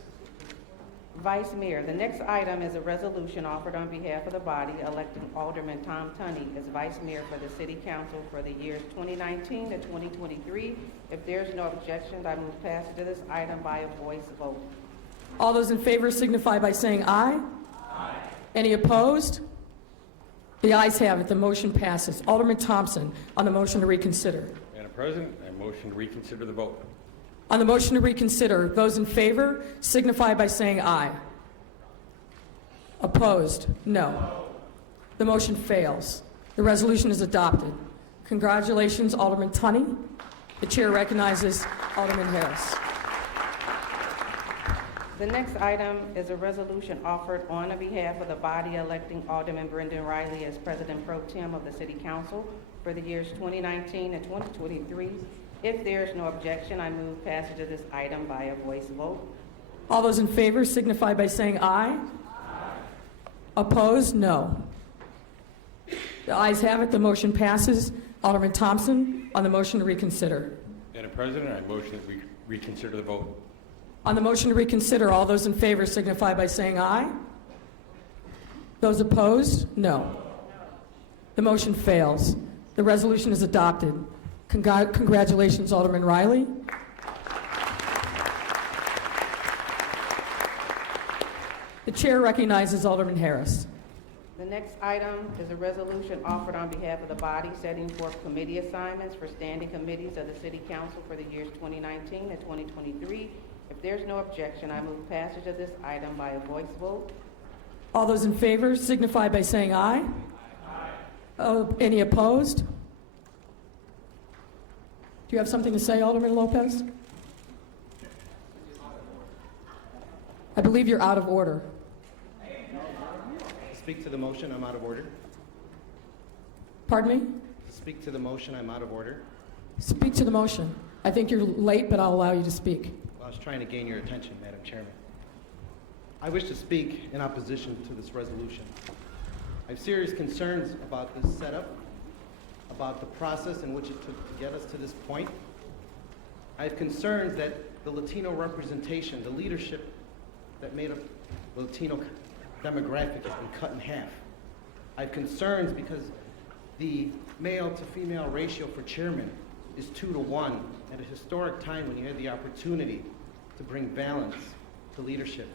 Vice Mayor, the next item is a resolution offered on behalf of the body electing Alderman Tom Tunney as Vice Mayor for the City Council for the years 2019 to 2023. If there's no objection, I move passage of this item by a voice vote. All those in favor signify by saying aye. Aye. Any opposed? The ayes have it. The motion passes. Alderman Thompson on the motion to reconsider. Madam President, I motion to reconsider the vote. On the motion to reconsider, those in favor signify by saying aye. Opposed? No. The motion fails. The resolution is adopted. Congratulations, Alderman Tunney. The chair recognizes Alderman Harris. The next item is a resolution offered on behalf of the body electing Alderman Brendan Riley as President Pro Tem of the City Council for the years 2019 and 2023. If there is no objection, I move passage of this item by a voice vote. All those in favor signify by saying aye. Aye. Opposed? No. The ayes have it. The motion passes. Alderman Thompson on the motion to reconsider. Madam President, I motion that we reconsider the vote. On the motion to reconsider, all those in favor signify by saying aye. Those opposed? No. The motion fails. The resolution is adopted. Congratulations, Alderman Riley. The chair recognizes Alderman Harris. The next item is a resolution offered on behalf of the body setting forth committee assignments for standing committees of the City Council for the years 2019 and 2023. If there's no objection, I move passage of this item by a voice vote. All those in favor signify by saying aye. Aye. Any opposed? Do you have something to say, Alderman Lopez? I believe you're out of order. Speak to the motion, I'm out of order. Pardon me? Speak to the motion, I'm out of order. Speak to the motion. I think you're late, but I'll allow you to speak. Well, I was trying to gain your attention, Madam Chairman. I wish to speak in opposition to this resolution. I have serious concerns about this setup, about the process in which it took to get us to this point. I have concerns that the Latino representation, the leadership that made up the Latino demographic has been cut in half. I have concerns because the male to female ratio for chairman is 2-to-1 at a historic time when you had the opportunity to bring balance to leadership.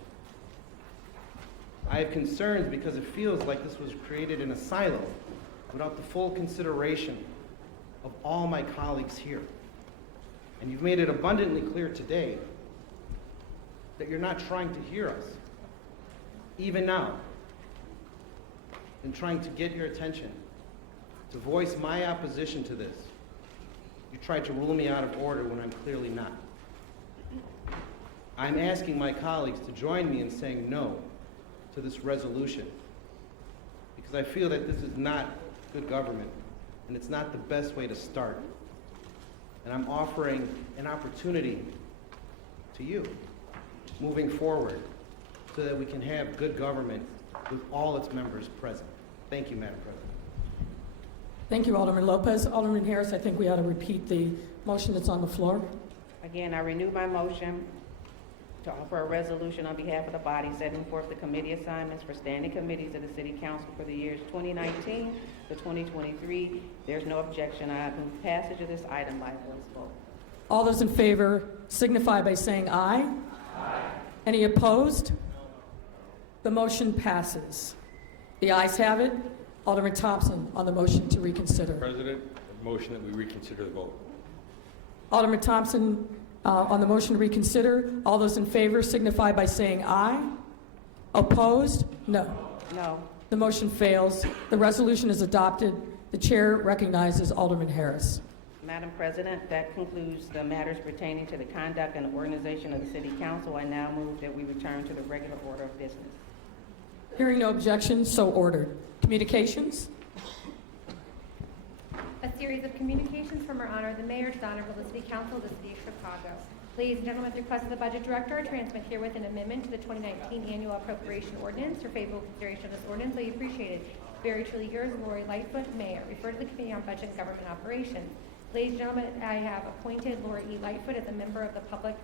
I have concerns because it feels like this was created in a silo without the full consideration of all my colleagues here. And you've made it abundantly clear today that you're not trying to hear us, even now, in trying to get your attention, to voice my opposition to this. You tried to rule me out of order when I'm clearly not. I'm asking my colleagues to join me in saying no to this resolution because I feel that this is not good government and it's not the best way to start. And I'm offering an opportunity to you moving forward so that we can have good government with all its members present. Thank you, Madam President. Thank you, Alderman Lopez. Alderman Harris, I think we ought to repeat the motion that's on the floor. Again, I renew my motion to offer a resolution on behalf of the body setting forth the committee assignments for standing committees of the City Council for the years 2019 to 2023. There's no objection. I move passage of this item by voice vote. All those in favor signify by saying aye. Aye. Any opposed? The motion passes. The ayes have it. Alderman Thompson on the motion to reconsider. President, a motion that we reconsider the vote. Alderman Thompson on the motion to reconsider. All those in favor signify by saying aye. Opposed? No. No. The motion fails. The resolution is adopted. The chair recognizes Alderman Harris. Madam President, that concludes the matters pertaining to the conduct and organization of the City Council. I now move that we return to the regular order of business. Hearing no objections, so ordered. Communications? A series of communications from our honor, the mayor, to the honor of the City Council of the City of Chicago. Ladies and gentlemen, at the request of the Budget Director, I transmit herewith an amendment to the 2019 Annual Appropriation Ordinance. For favorable consideration of this ordinance, I appreciate it. Very truly yours, Lori Lightfoot, Mayor. Refer to the Committee on Budget and Government Operations. Ladies and gentlemen, I have appointed Lori E. Lightfoot as a member of the Public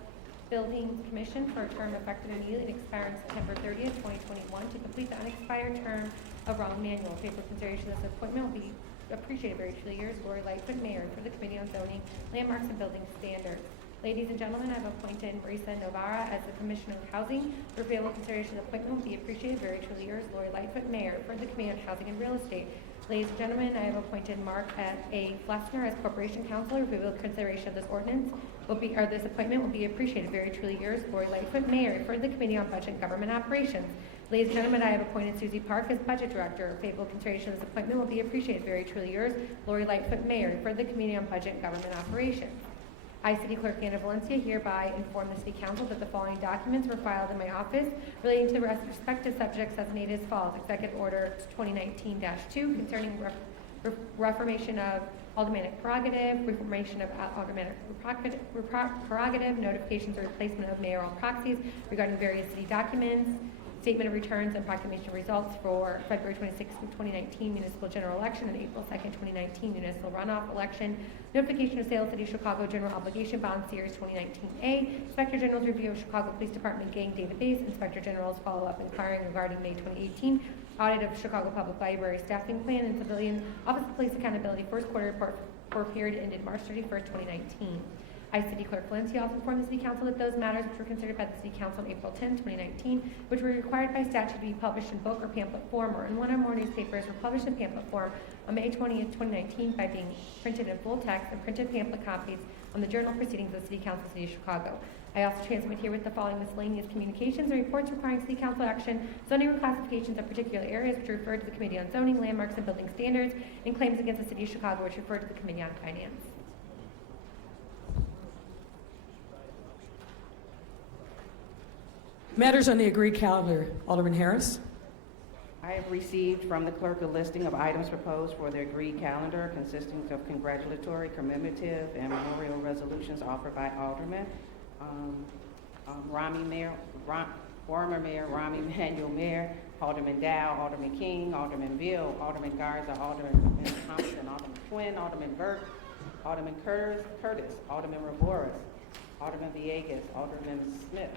Buildings Commission for a term effective immediately and expiring September 30th, 2021 to complete the unexpired term of Ron Manuel. Favorable consideration of this appointment will be appreciated. Very truly yours, Lori Lightfoot, Mayor, for the Committee on Zoning, Landmarks, and Building Standards. Ladies and gentlemen, I've appointed Marisa Novara as the Commissioner of Housing. For favorable consideration of the appointment will be appreciated. Very truly yours, Lori Lightfoot, Mayor, for the Committee on Housing and Real Estate. Ladies and gentlemen, I have appointed Mark A. Flessner as Corporation Councilor. For favorable consideration of this ordinance this appointment will be appreciated. Very truly yours, Lori Lightfoot, Mayor, for the Committee on Budget and Government Operations. Ladies and gentlemen, I have appointed Susie Park as Budget Director. Favorable consideration of this appointment will be appreciated. Very truly yours, Lori Lightfoot, Mayor, for the Committee on Budget and Government Operations. I, City Clerk Anna Valencia, hereby inform the City Council that the following documents were filed in my office relating to the respective subjects designated as follows. Executive Order 2019-2 concerning reformation of aldermanic prerogative, reformation of aldermanic prerogative, notifications or replacement of mayoral proxies regarding various city documents, statement of returns and proclamation results for February 26, 2019 municipal general election and April 2, 2019 municipal runoff election, notification of sale of City of Chicago General Obligation Bond Series 2019A, Inspector General's review of Chicago Police Department gang database, Inspector General's follow-up inquiring regarding May 2018 audit of Chicago Public Library staffing plan, and Civilian Office of Police Accountability first quarter report for period ended March 31st, 2019. I, City Clerk Valencia, also informed the City Council that those matters which were considered by the City Council on April 10, 2019, which were required by statute to be published in book or pamphlet form or in one or more newspapers, were published in pamphlet form on May 20th, 2019 by being printed in full text and printed pamphlet copies on the Journal Proceedings of the City Council of the City of Chicago. I also transmit here with the following miscellaneous communications and reports requiring City Council action, zoning reclassifications of particular areas which refer to the Committee on Zoning, Landmarks, and Building Standards, and claims against the City of Chicago which refer to the Committee on Finance. Matters on the agreed calendar. Alderman Harris. I have received from the clerk a listing of items proposed for the agreed calendar consisting of congratulatory, commemorative, and memorial resolutions offered by Alderman. Former Mayor Rami Emanuel Mayor, Alderman Dow, Alderman King, Alderman Bill, Alderman Garza, Alderman Thompson, Alderman Quinn, Alderman Burke, Alderman Curtis, Alderman Raboris, Alderman Villegas, Alderman Smith,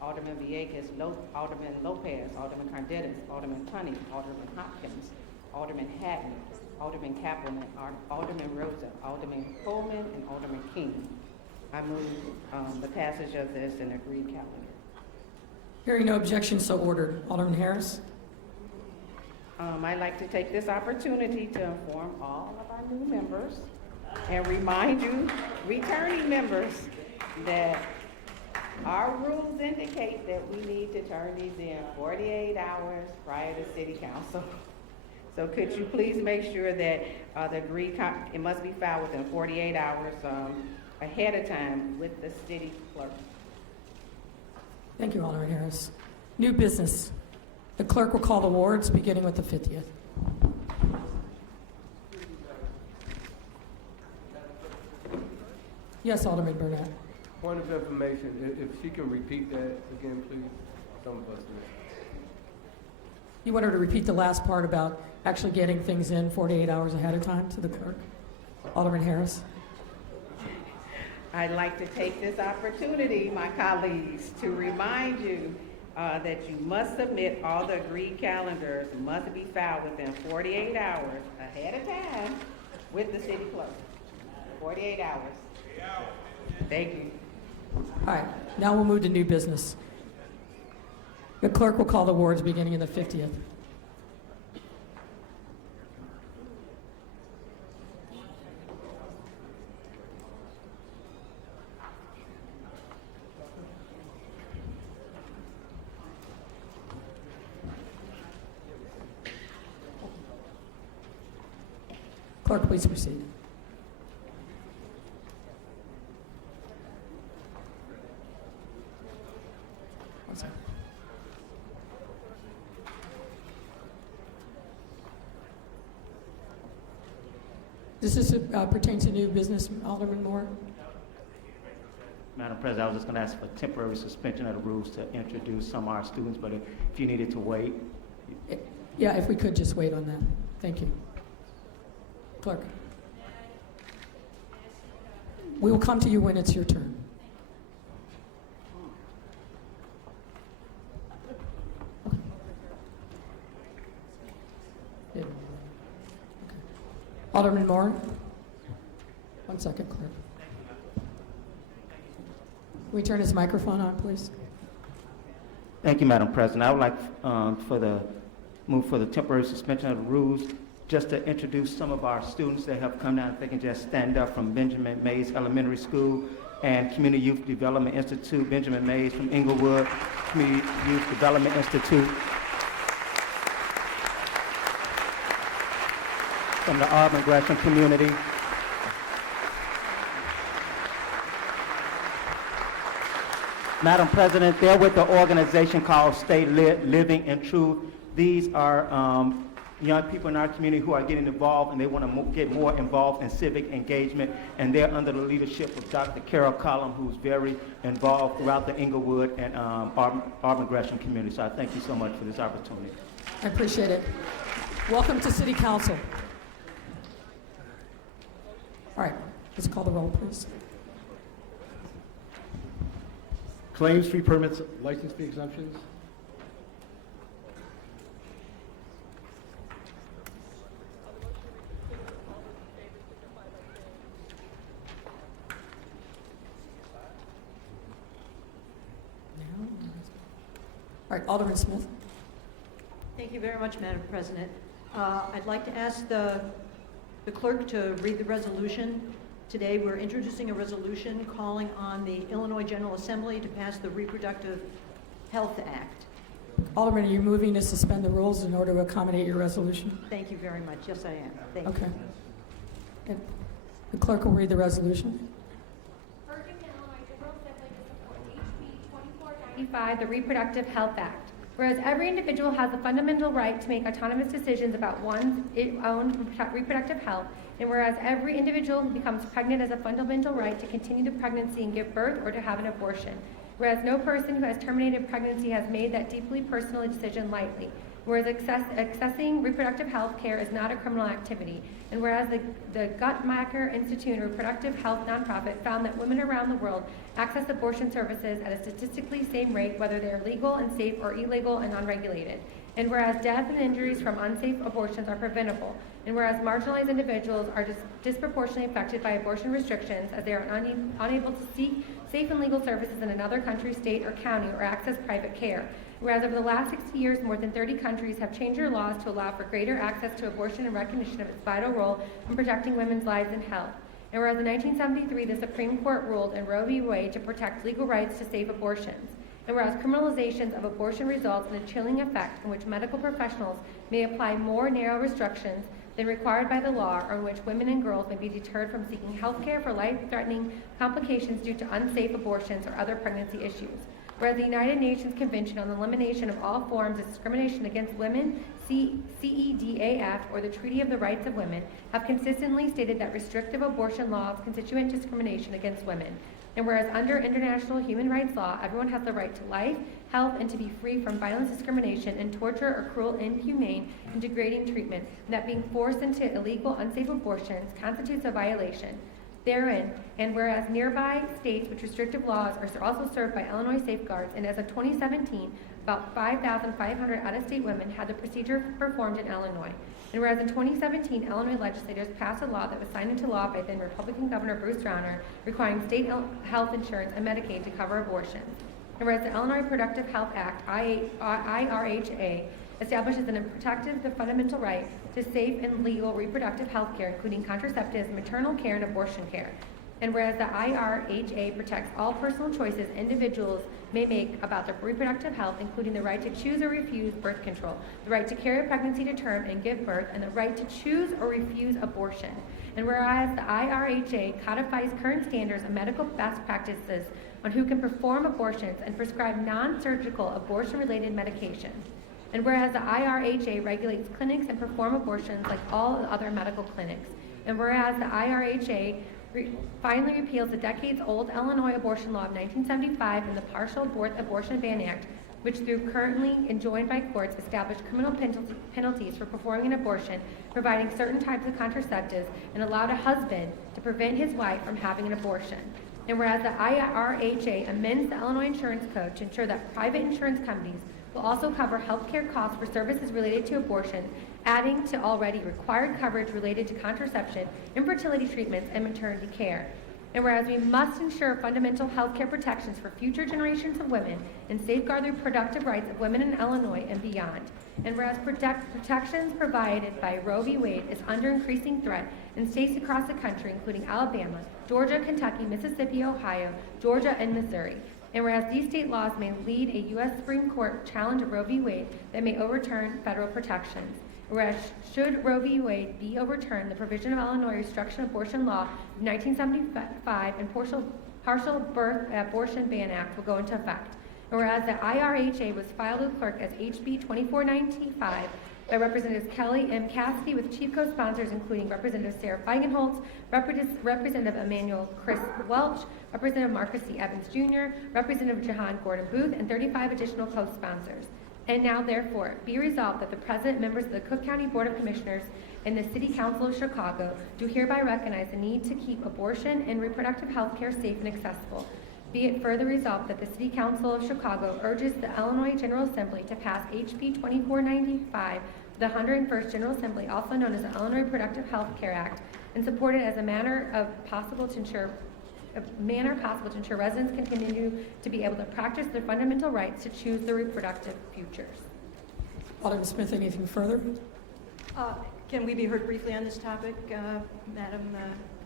Alderman Villegas, Alderman Lopez, Alderman Cardenas, Alderman Tunney, Alderman Hopkins, Alderman Hatton, Alderman Kaplan, Alderman Rosa, Alderman Coleman, and Alderman King. I move the passage of this in agreed calendar. Hearing no objection, so ordered. Alderman Harris. I'd like to take this opportunity to inform all of our new members and remind you, returning members, that our rules indicate that we need to turn these in 48 hours prior to City Council. So could you please make sure that it must be filed within 48 hours ahead of time with the city clerk? Thank you, Alderman Harris. New business. The clerk will call the wards, beginning with the 50th. Yes, Alderman Burnett. Point of information, if she can repeat that again, please. Some of us missed. You want her to repeat the last part about actually getting things in 48 hours ahead of time to the clerk? Alderman Harris. I'd like to take this opportunity, my colleagues, to remind you that you must submit all the agreed calendars must be filed within 48 hours ahead of time with the city clerk. 48 hours. Thank you. All right, now we'll move to new business. The clerk will call the wards beginning in the 50th. Clerk, please proceed. One second. Does this pertain to new business, Alderman Moore? Madam President, I was just going to ask for temporary suspension of the rules to introduce some of our students, but if you needed to wait. Yeah, if we could just wait on that. Thank you. Clerk. We will come to you when it's your turn. Yeah. Okay. Alderman Moore? 1 second, clerk. Can we turn his microphone on, please? Thank you, Madam President. I would like move for the temporary suspension of the rules just to introduce some of our students that have come down. If they can just stand up, from Benjamin Mays Elementary School and Community Youth Development Institute. Benjamin Mays from Inglewood Community Youth Development Institute. From the Auburn Gresham community. Madam President, they're with the organization called Stay Living in Truth. These are young people in our community who are getting involved, and they want to get more involved in civic engagement, and they're under the leadership of Dr. Carol Collum, who's very involved throughout the Inglewood and Auburn Gresham community. So I thank you so much for this opportunity. I appreciate it. Welcome to City Council. All right, let's call the roll, please. Claims, fee permits, license fee exemptions. All right, Alderman Smith. Thank you very much, Madam President. I'd like to ask the clerk to read the resolution. Today, we're introducing a resolution calling on the Illinois General Assembly to pass the Reproductive Health Act. Alderman, are you moving to suspend the rules in order to accommodate your resolution? Thank you very much. Yes, I am. Thank you. Okay. And the clerk will read the resolution. The Reproductive Health Act. Whereas every individual has the fundamental right to make autonomous decisions about one's own reproductive health, and whereas every individual who becomes pregnant has a fundamental right to continue the pregnancy and give birth or to have an abortion. Whereas no person who has terminated pregnancy has made that deeply personal decision lightly. Whereas accessing reproductive health care is not a criminal activity. And whereas the Guttmacher Institute, a reproductive health nonprofit, found that women around the world access abortion services at a statistically same rate, whether they are legal and safe or illegal and unregulated. And whereas death and injuries from unsafe abortions are preventable. And whereas marginalized individuals are disproportionately affected by abortion restrictions as they are unable to seek safe and legal services in another country, state, or county, or access private care. Whereas over the last 60 years, more than 30 countries have changed their laws to allow for greater access to abortion and recognition of its vital role in protecting women's lives and health. And whereas in 1973, the Supreme Court ruled in Roe v. Wade to protect legal rights to safe abortions. And whereas criminalizations of abortion results in a chilling effect in which medical professionals may apply more narrow restrictions than required by the law, or in which women and girls may be deterred from seeking health care for life-threatening complications due to unsafe abortions or other pregnancy issues. Whereas the United Nations Convention on the Elimination of All Forms of Discrimination Against Women, CEDAW, or the Treaty of the Rights of Women, have consistently stated that restrictive abortion laws constitute discrimination against women. And whereas under international human rights law, everyone has the right to life, health, and to be free from violence, discrimination, and torture or cruel, inhumane, and degrading treatment, and that being forced into illegal, unsafe abortions constitutes a violation therein, and whereas nearby states with restrictive laws are also served by Illinois safeguards, and as of 2017, about 5,500 out-of-state women had the procedure performed in Illinois. And whereas in 2017, Illinois legislators passed a law that was signed into law by then Republican Governor Bruce Rauner, requiring state health insurance and Medicaid to cover abortions. And whereas the Illinois Reproductive Health Act, IRHA, establishes and protects the fundamental right to safe and legal reproductive health care, including contraceptives, maternal care, and abortion care. And whereas the IRHA protects all personal choices individuals may make about their reproductive health, including the right to choose or refuse birth control, the right to carry a pregnancy to term and give birth, and the right to choose or refuse abortion. And whereas the IRHA codifies current standards of medical best practices on who can perform abortions and prescribe non-surgical abortion-related medications. And whereas the IRHA regulates clinics and perform abortions like all other medical clinics. And whereas the IRHA finally repeals the decades-old Illinois abortion law of 1975 and the Partial Birth Abortion Ban Act, which through currently enjoined by courts established criminal penalties for performing an abortion, providing certain types of contraceptives, and allowed a husband to prevent his wife from having an abortion. And whereas the IRHA amends the Illinois Insurance Code to ensure that private insurance companies will also cover health care costs for services related to abortion, adding to already required coverage related to contraception, infertility treatments, and maternity care. And whereas we must ensure fundamental health care protections for future generations of women and safeguard the reproductive rights of women in Illinois and beyond. And whereas protections provided by Roe v. Wade is under increasing threat in states across the country, including Alabama, Georgia, Kentucky, Mississippi, Ohio, Georgia, and Missouri. And whereas these state laws may lead a U.S. Supreme Court challenge of Roe v. Wade that may overturn federal protections. Whereas should Roe v. Wade be overturned, the provision of Illinois Restriction Abortion Law of 1975 and Partial Birth Abortion Ban Act will go into effect. And whereas the IRHA was filed with clerk as HB 2495 by Representatives Kelly M. Cassidy with chief co-sponsors including Representative Sarah Feigenholtz, Representative Emmanuel Chris Welch, Representative Marcus C. Evans Jr., Representative Jahan Gordon Booth, and 35 additional co-sponsors. And now, therefore, be resolved that the President, members of the Cook County Board of Commissioners, and the City Council of Chicago do hereby recognize the need to keep abortion and reproductive health care safe and accessible. Be it further resolved that the City Council of Chicago urges the Illinois General Assembly to pass HB 2495, the 101st General Assembly, also known as the Illinois Reproductive Health Care Act, and support it as a manner possible to ensure residents continue to be able to practice their fundamental rights to choose their reproductive futures. Alderman Smith, anything further? Can we be heard briefly on this topic, Madam?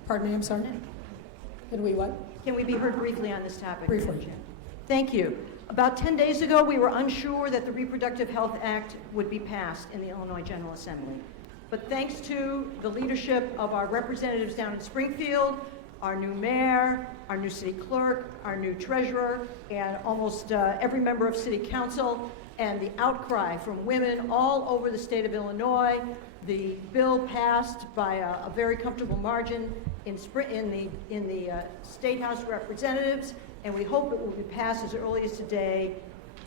Pardon me, I'm sorry? Can we what? Can we be heard briefly on this topic? Briefly. Thank you. About 10 days ago, we were unsure that the Reproductive Health Act would be passed in the Illinois General Assembly. But thanks to the leadership of our representatives down in Springfield, our new mayor, our new city clerk, our new treasurer, and almost every member of city council, and the outcry from women all over the state of Illinois, the bill passed by a very comfortable margin in the State House of Representatives, and we hope it will be passed as early as today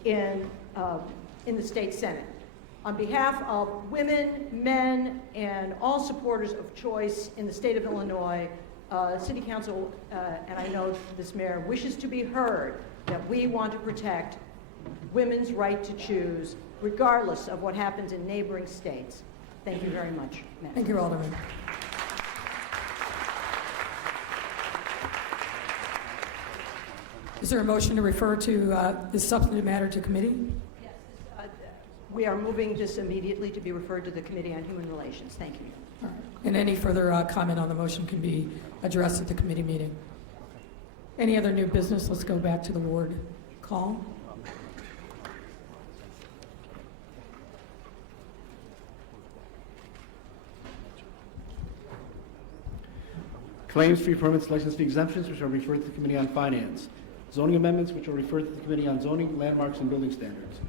in the state Senate. On behalf of women, men, and all supporters of choice in the state of Illinois, City Council, and I know this mayor wishes to be heard, that we want to protect women's right to choose, regardless of what happens in neighboring states. Thank you very much, Matt. Thank you, Alderman. Is there a motion to refer to this substantive matter to committee? Yes, we are moving this immediately to be referred to the Committee on Human Relations. Thank you. All right. And any further comment on the motion can be addressed at the committee meeting. Any other new business? Let's go back to the ward call. Claims, fee permits, license fee exemptions, which are referred to the Committee on Finance. Zoning amendments, which are referred to the Committee on Zoning, Landmarks, and Building Standards.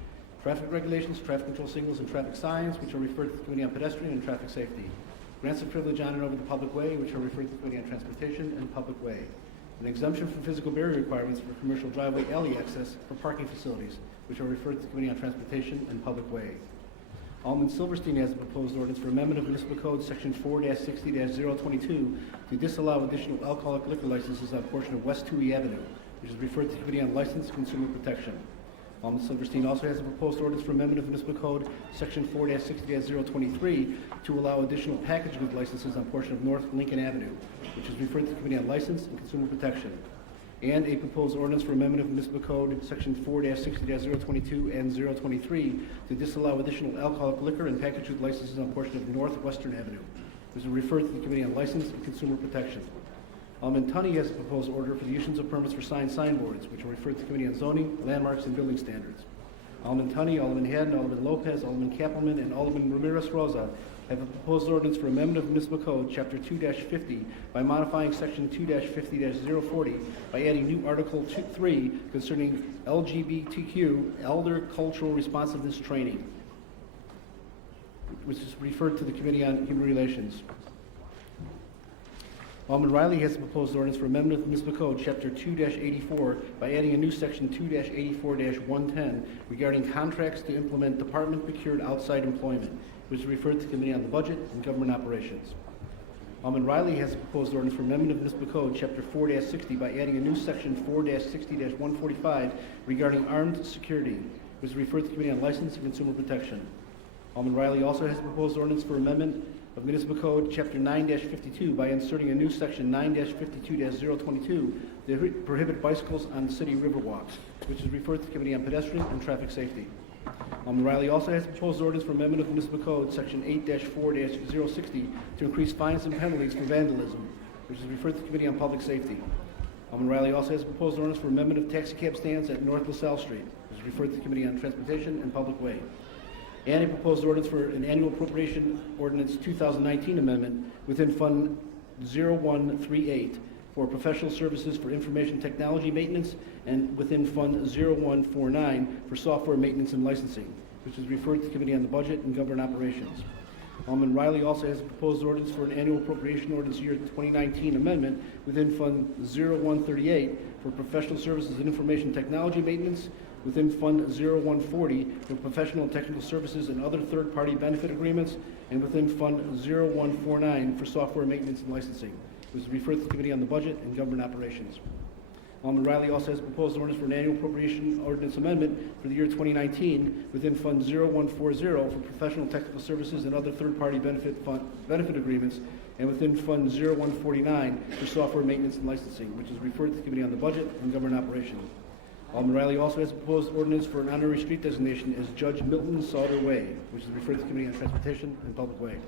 Traffic regulations, traffic control signals, and traffic signs, which are referred to the Committee on Pedestrian and Traffic Safety. Grants of privilege on and over the public way, which are referred to the Committee on Transportation and Public Way. An exemption from physical barrier requirements for commercial driveway alley access for parking facilities, which are referred to the Committee on Transportation and Public Way. Alderman Silverstein has a proposed ordinance for amendment of Municipal Code Section 4-60-022 to disallow additional alcoholic liquor licenses on a portion of West Toohey Avenue, which is referred to the Committee on License and Consumer Protection. Alderman Silverstein also has a proposed ordinance for amendment of Municipal Code Section 4-60-023 to allow additional packaged goods licenses on a portion of North Lincoln Avenue, which is referred to the Committee on License and Consumer Protection. And a proposed ordinance for amendment of Municipal Code Section 4-60-022 and 023 to disallow additional alcoholic liquor and packaged goods licenses on a portion of Northwestern Avenue, which is referred to the Committee on License and Consumer Protection. Alderman Tunney has a proposed order for the issuance of permits for signboards, which are referred to the Committee on Zoning, Landmarks, and Building Standards. Alderman Tunney, Alderman Haddon, Alderman Lopez, Alderman Kappelman, and Alderman Ramirez-Rosa have a proposed ordinance for amendment of Municipal Code, Chapter 2-50, by modifying Section 2-50-040 by adding new Article 3 concerning LGBTQ, Elder Cultural Responsiveness Training, which is referred to the Committee on Human Relations. Alderman Riley has a proposed ordinance for amendment of Municipal Code, Chapter 2-84, by adding a new Section 2-84-110 regarding contracts to implement department-procured outside employment, which is referred to the Committee on the Budget and Government Operations. Alderman Riley has a proposed ordinance for amendment of Municipal Code, Chapter 4-60, by adding a new Section 4-60-145 regarding armed security, which is referred to the Committee on License and Consumer Protection. Alderman Riley also has a proposed ordinance for amendment of Municipal Code, Chapter 9-52, by inserting a new Section 9-52-022 to prohibit bicycles on city riverwalks, which is referred to the Committee on Pedestrian and Traffic Safety. Alderman Riley also has a proposed ordinance for amendment of Municipal Code, Section 8-4-060, to increase fines and penalties for vandalism, which is referred to the Committee on Public Safety. Alderman Riley also has a proposed ordinance for amendment of taxicab stands at North LaSalle Street, which is referred to the Committee on Transportation and Public Way. And a proposed ordinance for an annual appropriation ordinance 2019 amendment within Fund 0138 for professional services for information technology maintenance and within Fund 0149 for software maintenance and licensing, which is referred to the Committee on the Budget and Government Operations. Alderman Riley also has a proposed ordinance for an annual appropriation ordinance year 2019 amendment within Fund 0138 for professional services and information technology maintenance within Fund 0140 for professional and technical services and other third-party benefit agreements, and within Fund 0149 for software maintenance and licensing, which is referred to the Committee on the Budget and Government Operations. Alderman Riley also has a proposed ordinance for an annual appropriation ordinance amendment for the year 2019 within Fund 0140 for professional technical services and other third-party benefit agreements, and within Fund 0149 for software maintenance and licensing, which is referred to the Committee on the Budget and Government Operations. Alderman Riley also has a proposed ordinance for an honorary street designation as Judge Milton Sauter Way, which is referred to the Committee on Transportation and Public Way.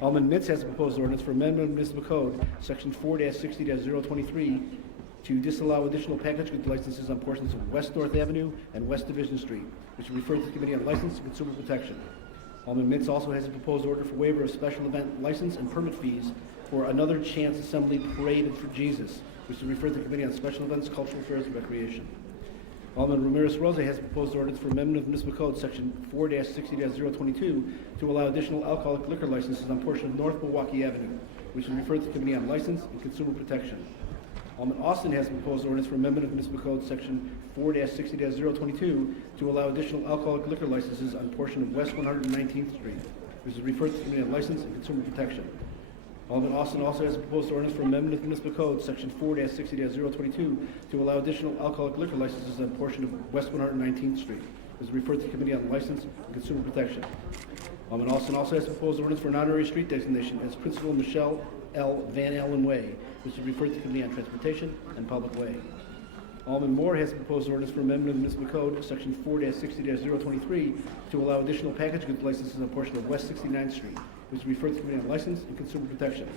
Alderman Mitz has a proposed ordinance for amendment of Municipal Code, Section 4-60-023, to disallow additional package goods licenses on portions of West North Avenue and West Division Street, which is referred to the Committee on License and Consumer Protection. Alderman Mitz also has a proposed order for waiver of special event license and permit fees for Another Chance Assembly Parade for Jesus, which is referred to the Committee on Special Events, Cultural Affairs, and Recreation. Alderman Ramirez-Rosa has a proposed ordinance for amendment of Municipal Code, Section 4-60-022, to allow additional alcoholic liquor licenses on portion of North Milwaukee Avenue, which is referred to the Committee on License and Consumer Protection. Alderman Austin has a proposed ordinance for amendment of Municipal Code, Section 4-60-022, to allow additional alcoholic liquor licenses on portion of West 119th Street, which is referred to the Committee on License and Consumer Protection. Alderman Austin also has a proposed ordinance for amendment of Municipal Code, Section 4-60-022, to allow additional alcoholic liquor licenses on a portion of West 119th Street, which is referred to the Committee on License and Consumer Protection. Alderman Austin also has a proposed ordinance for an honorary street designation as Principal Michelle L. Van Allen Way, which is referred to the Committee on Transportation and Public Way. Alderman Moore has a proposed ordinance for amendment of Municipal Code, Section 4-60-023, to allow additional package goods licenses on a portion of West 69th Street, which is referred to the Committee on License and Consumer Protection.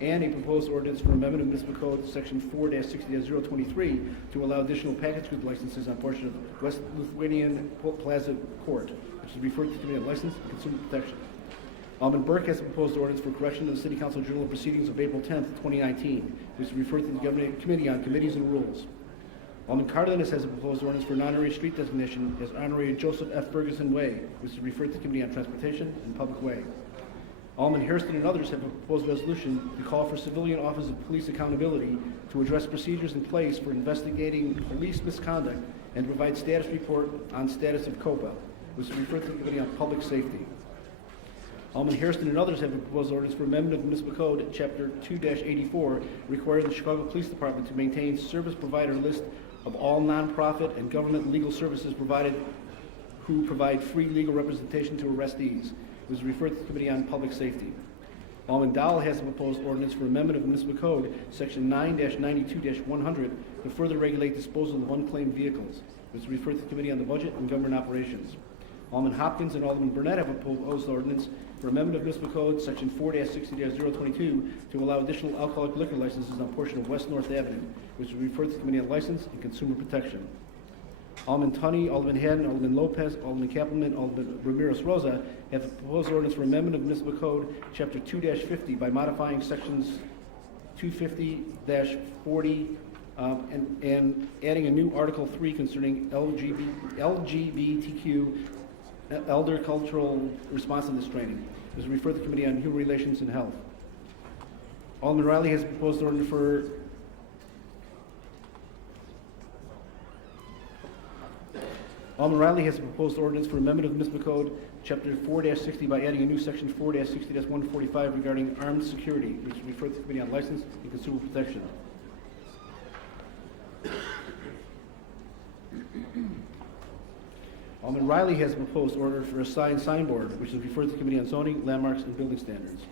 And a proposed ordinance for amendment of Municipal Code, Section 4-60-023, to allow additional package goods licenses on a portion of West Lithuanian Plaza Court, which is referred to the Committee on License and Consumer Protection. Alderman Burke has a proposed ordinance for correction of the City Council Journal of Proceedings of April 10th, 2019, which is referred to the Government Committee on Committees and Rules. Alderman Cardenas has a proposed ordinance for an honorary street designation as Honorary Joseph F. Ferguson Way, which is referred to the Committee on Transportation and Public Way. Alderman Hairston and others have a proposed resolution to call for Civilian Office of Police Accountability to address procedures in place for investigating police misconduct and provide status report on status of COPA, which is referred to the Committee on Public Safety. Alderman Hairston and others have a proposed ordinance for amendment of the Municipal Code, Chapter 2-84, requiring the Chicago Police Department to maintain service provider list of all nonprofit and government legal services provided who provide free legal representation to arrestees, which is referred to the Committee on Public Safety. Alderman Dowell has a proposed ordinance for amendment of the Municipal Code, Section 9-92-100, to further regulate disposal of unclaimed vehicles, which is referred to the Committee on the Budget and Government Operations. Alderman Hopkins and Alderman Burnett have a proposed ordinance for amendment of Municipal Code, Section 4-60-022, to allow additional alcoholic liquor licenses on a portion of West North Avenue, which is referred to the Committee on License and Consumer Protection. Alderman Tunney, Alderman Haddon, Alderman Lopez, Alderman Kappelman, Alderman Ramirez Rosa have a proposed ordinance for amendment of Municipal Code, Chapter 2-50, by modifying Sections 250-40 and adding a new Article 3 concerning LGBTQ elder cultural responsiveness training, which is referred to the Committee on Human Relations and Health. Alderman Riley has a proposed ordinance for amendment of the Municipal Code, Chapter 4-60, by adding a new Section 4-60-145 regarding armed security, which is referred to the Committee on License and Consumer Protection. Alderman Riley has a proposed order for a signboard, which is referred to the Committee on Zoning, Landmarks, and Building Standards.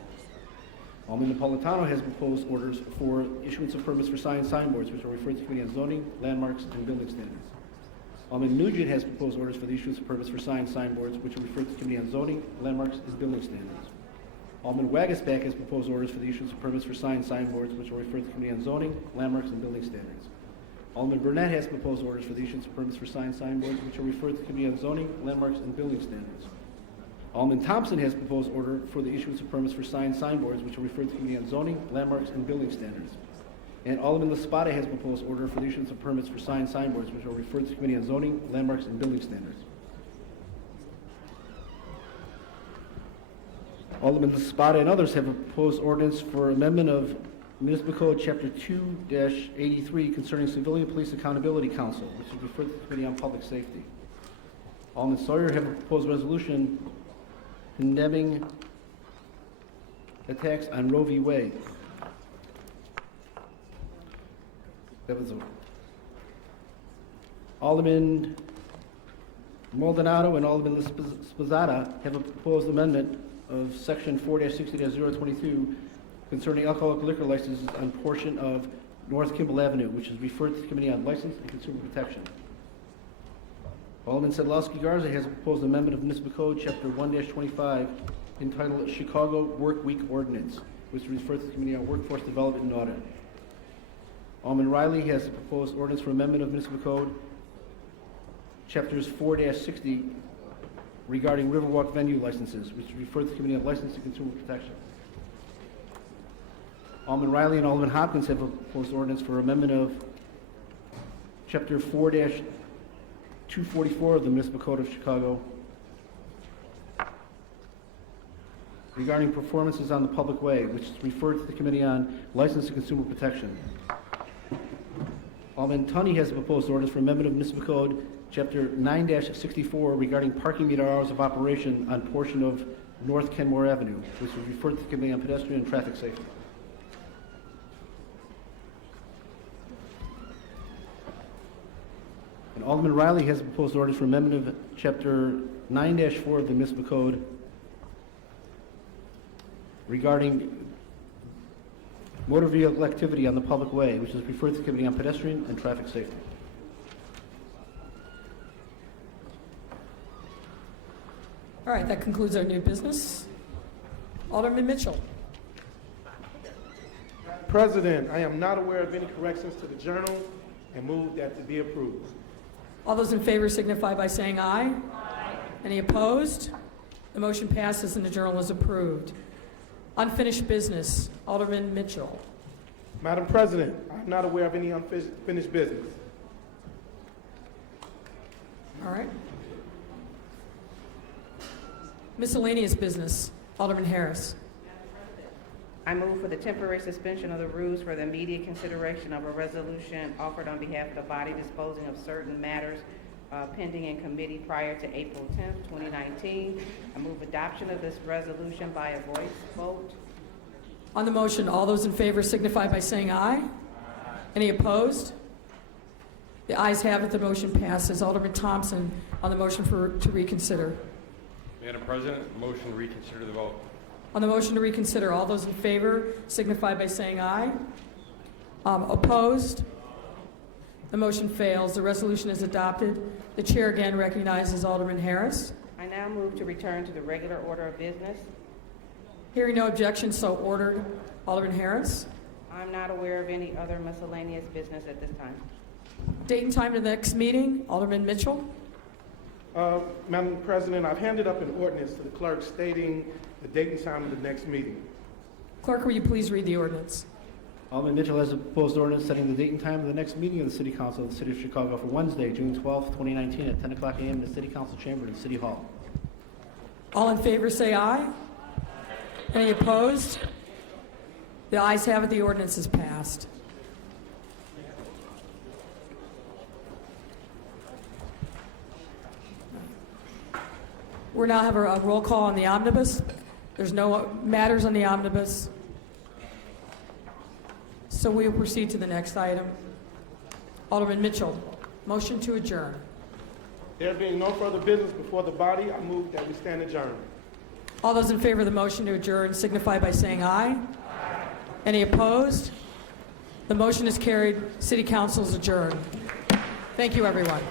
Alderman Napolitano has proposed orders for issuance of permits for signboards, which are referred to the Committee on Zoning, Landmarks, and Building Standards. Alderman Nugent has proposed orders for the issuance of permits for signboards, which are referred to the Committee on Zoning, Landmarks, and Building Standards. Alderman Wagasback has proposed orders for the issuance of permits for signboards, which are referred to the Committee on Zoning, Landmarks, and Building Standards. Alderman Burnett has proposed orders for the issuance of permits for signboards, which are referred to the Committee on Zoning, Landmarks, and Building Standards. Alderman Thompson has proposed order for the issuance of permits for signboards, which are referred to the Committee on Zoning, Landmarks, and Building Standards. And Alderman Laspada has proposed order for the issuance of permits for signboards, which are referred to the Committee on Zoning, Landmarks, and Building Standards. Alderman Laspada and others have a proposed ordinance for amendment of Municipal Code, Chapter 2-83, concerning Civilian Police Accountability Council, which is referred to the Committee on Public Safety. Alderman Sawyer have a proposed resolution condemning attacks on Roe v. Wade. That was Alderman Maldonado and Alderman Sposada have a proposed amendment of Section 4-60-022 concerning alcoholic liquor licenses on portion of North Kimball Avenue, which is referred to the Committee on License and Consumer Protection. Alderman Sedlowski Garza has a proposed amendment of Municipal Code, Chapter 1-25, entitled Chicago Work Week Ordinance, which is referred to the Committee on Workforce Development and Audit. Alderman Riley has a proposed ordinance for amendment of Municipal Code, Chapters 4-60, regarding Riverwalk venue licenses, which is referred to the Committee on License and Consumer Protection. Alderman Riley and Alderman Hopkins have a proposed ordinance for amendment of Chapter 4-244 of the Municipal Code of Chicago regarding performances on the public way, which is referred to the Committee on License and Consumer Protection. Alderman Tunney has a proposed ordinance for amendment of Municipal Code, Chapter 9-64, regarding parking meter hours of operation on portion of North Kenmore Avenue, which is referred to the Committee on Pedestrian and Traffic Safety. And Alderman Riley has a proposed ordinance for amendment of Chapter 9-4 of the Municipal Code regarding motor vehicle activity on the public way, which is referred to the Committee on Pedestrian and Traffic Safety. All right, that concludes our new business. Alderman Mitchell. President, I am not aware of any corrections to the journal and move that to be approved. All those in favor signify by saying aye. Aye. Any opposed? The motion passes and the journal is approved. Unfinished business, Alderman Mitchell. Madam President, I'm not aware of any unfinished business. All right. Miscellaneous business, Alderman Harris. I move for the temporary suspension of the rules for the immediate consideration of a resolution offered on behalf of the body disposing of certain matters pending in committee prior to April 10th, 2019. I move adoption of this resolution by a voice vote. On the motion, all those in favor signify by saying aye. Any opposed? The ayes have it, the motion passes. Alderman Thompson on the motion to reconsider. Madam President, motion to reconsider the vote. On the motion to reconsider, all those in favor signify by saying aye. Opposed? The motion fails. The resolution is adopted. The chair again recognizes Alderman Harris. I now move to return to the regular order of business. Hearing no objection, so ordered. Alderman Harris. I'm not aware of any other miscellaneous business at this time. Date and time of the next meeting, Alderman Mitchell. Madam President, I've handed up an ordinance to the clerk stating the date and time of the next meeting. Clerk, will you please read the ordinance? Alderman Mitchell has a proposed ordinance setting the date and time of the next meeting of the City Council of the City of Chicago for Wednesday, June 12th, 2019 at 10 o'clock a.m. in the City Council Chamber in City Hall. All in favor say aye. Any opposed? The ayes have it, the ordinance is passed. We'll now have a roll call on the omnibus. There's no matters on the omnibus. So we will proceed to the next item. Alderman Mitchell, motion to adjourn. There being no further business before the body, I move that we stand adjourned. All those in favor of the motion to adjourn signify by saying aye. Any opposed? The motion is carried. City Council is adjourned. Thank you, everyone.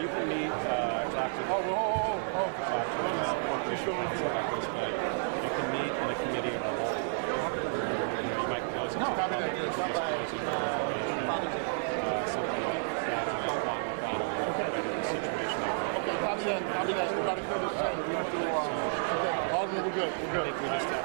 You can meet, talk to Alderman, we're good.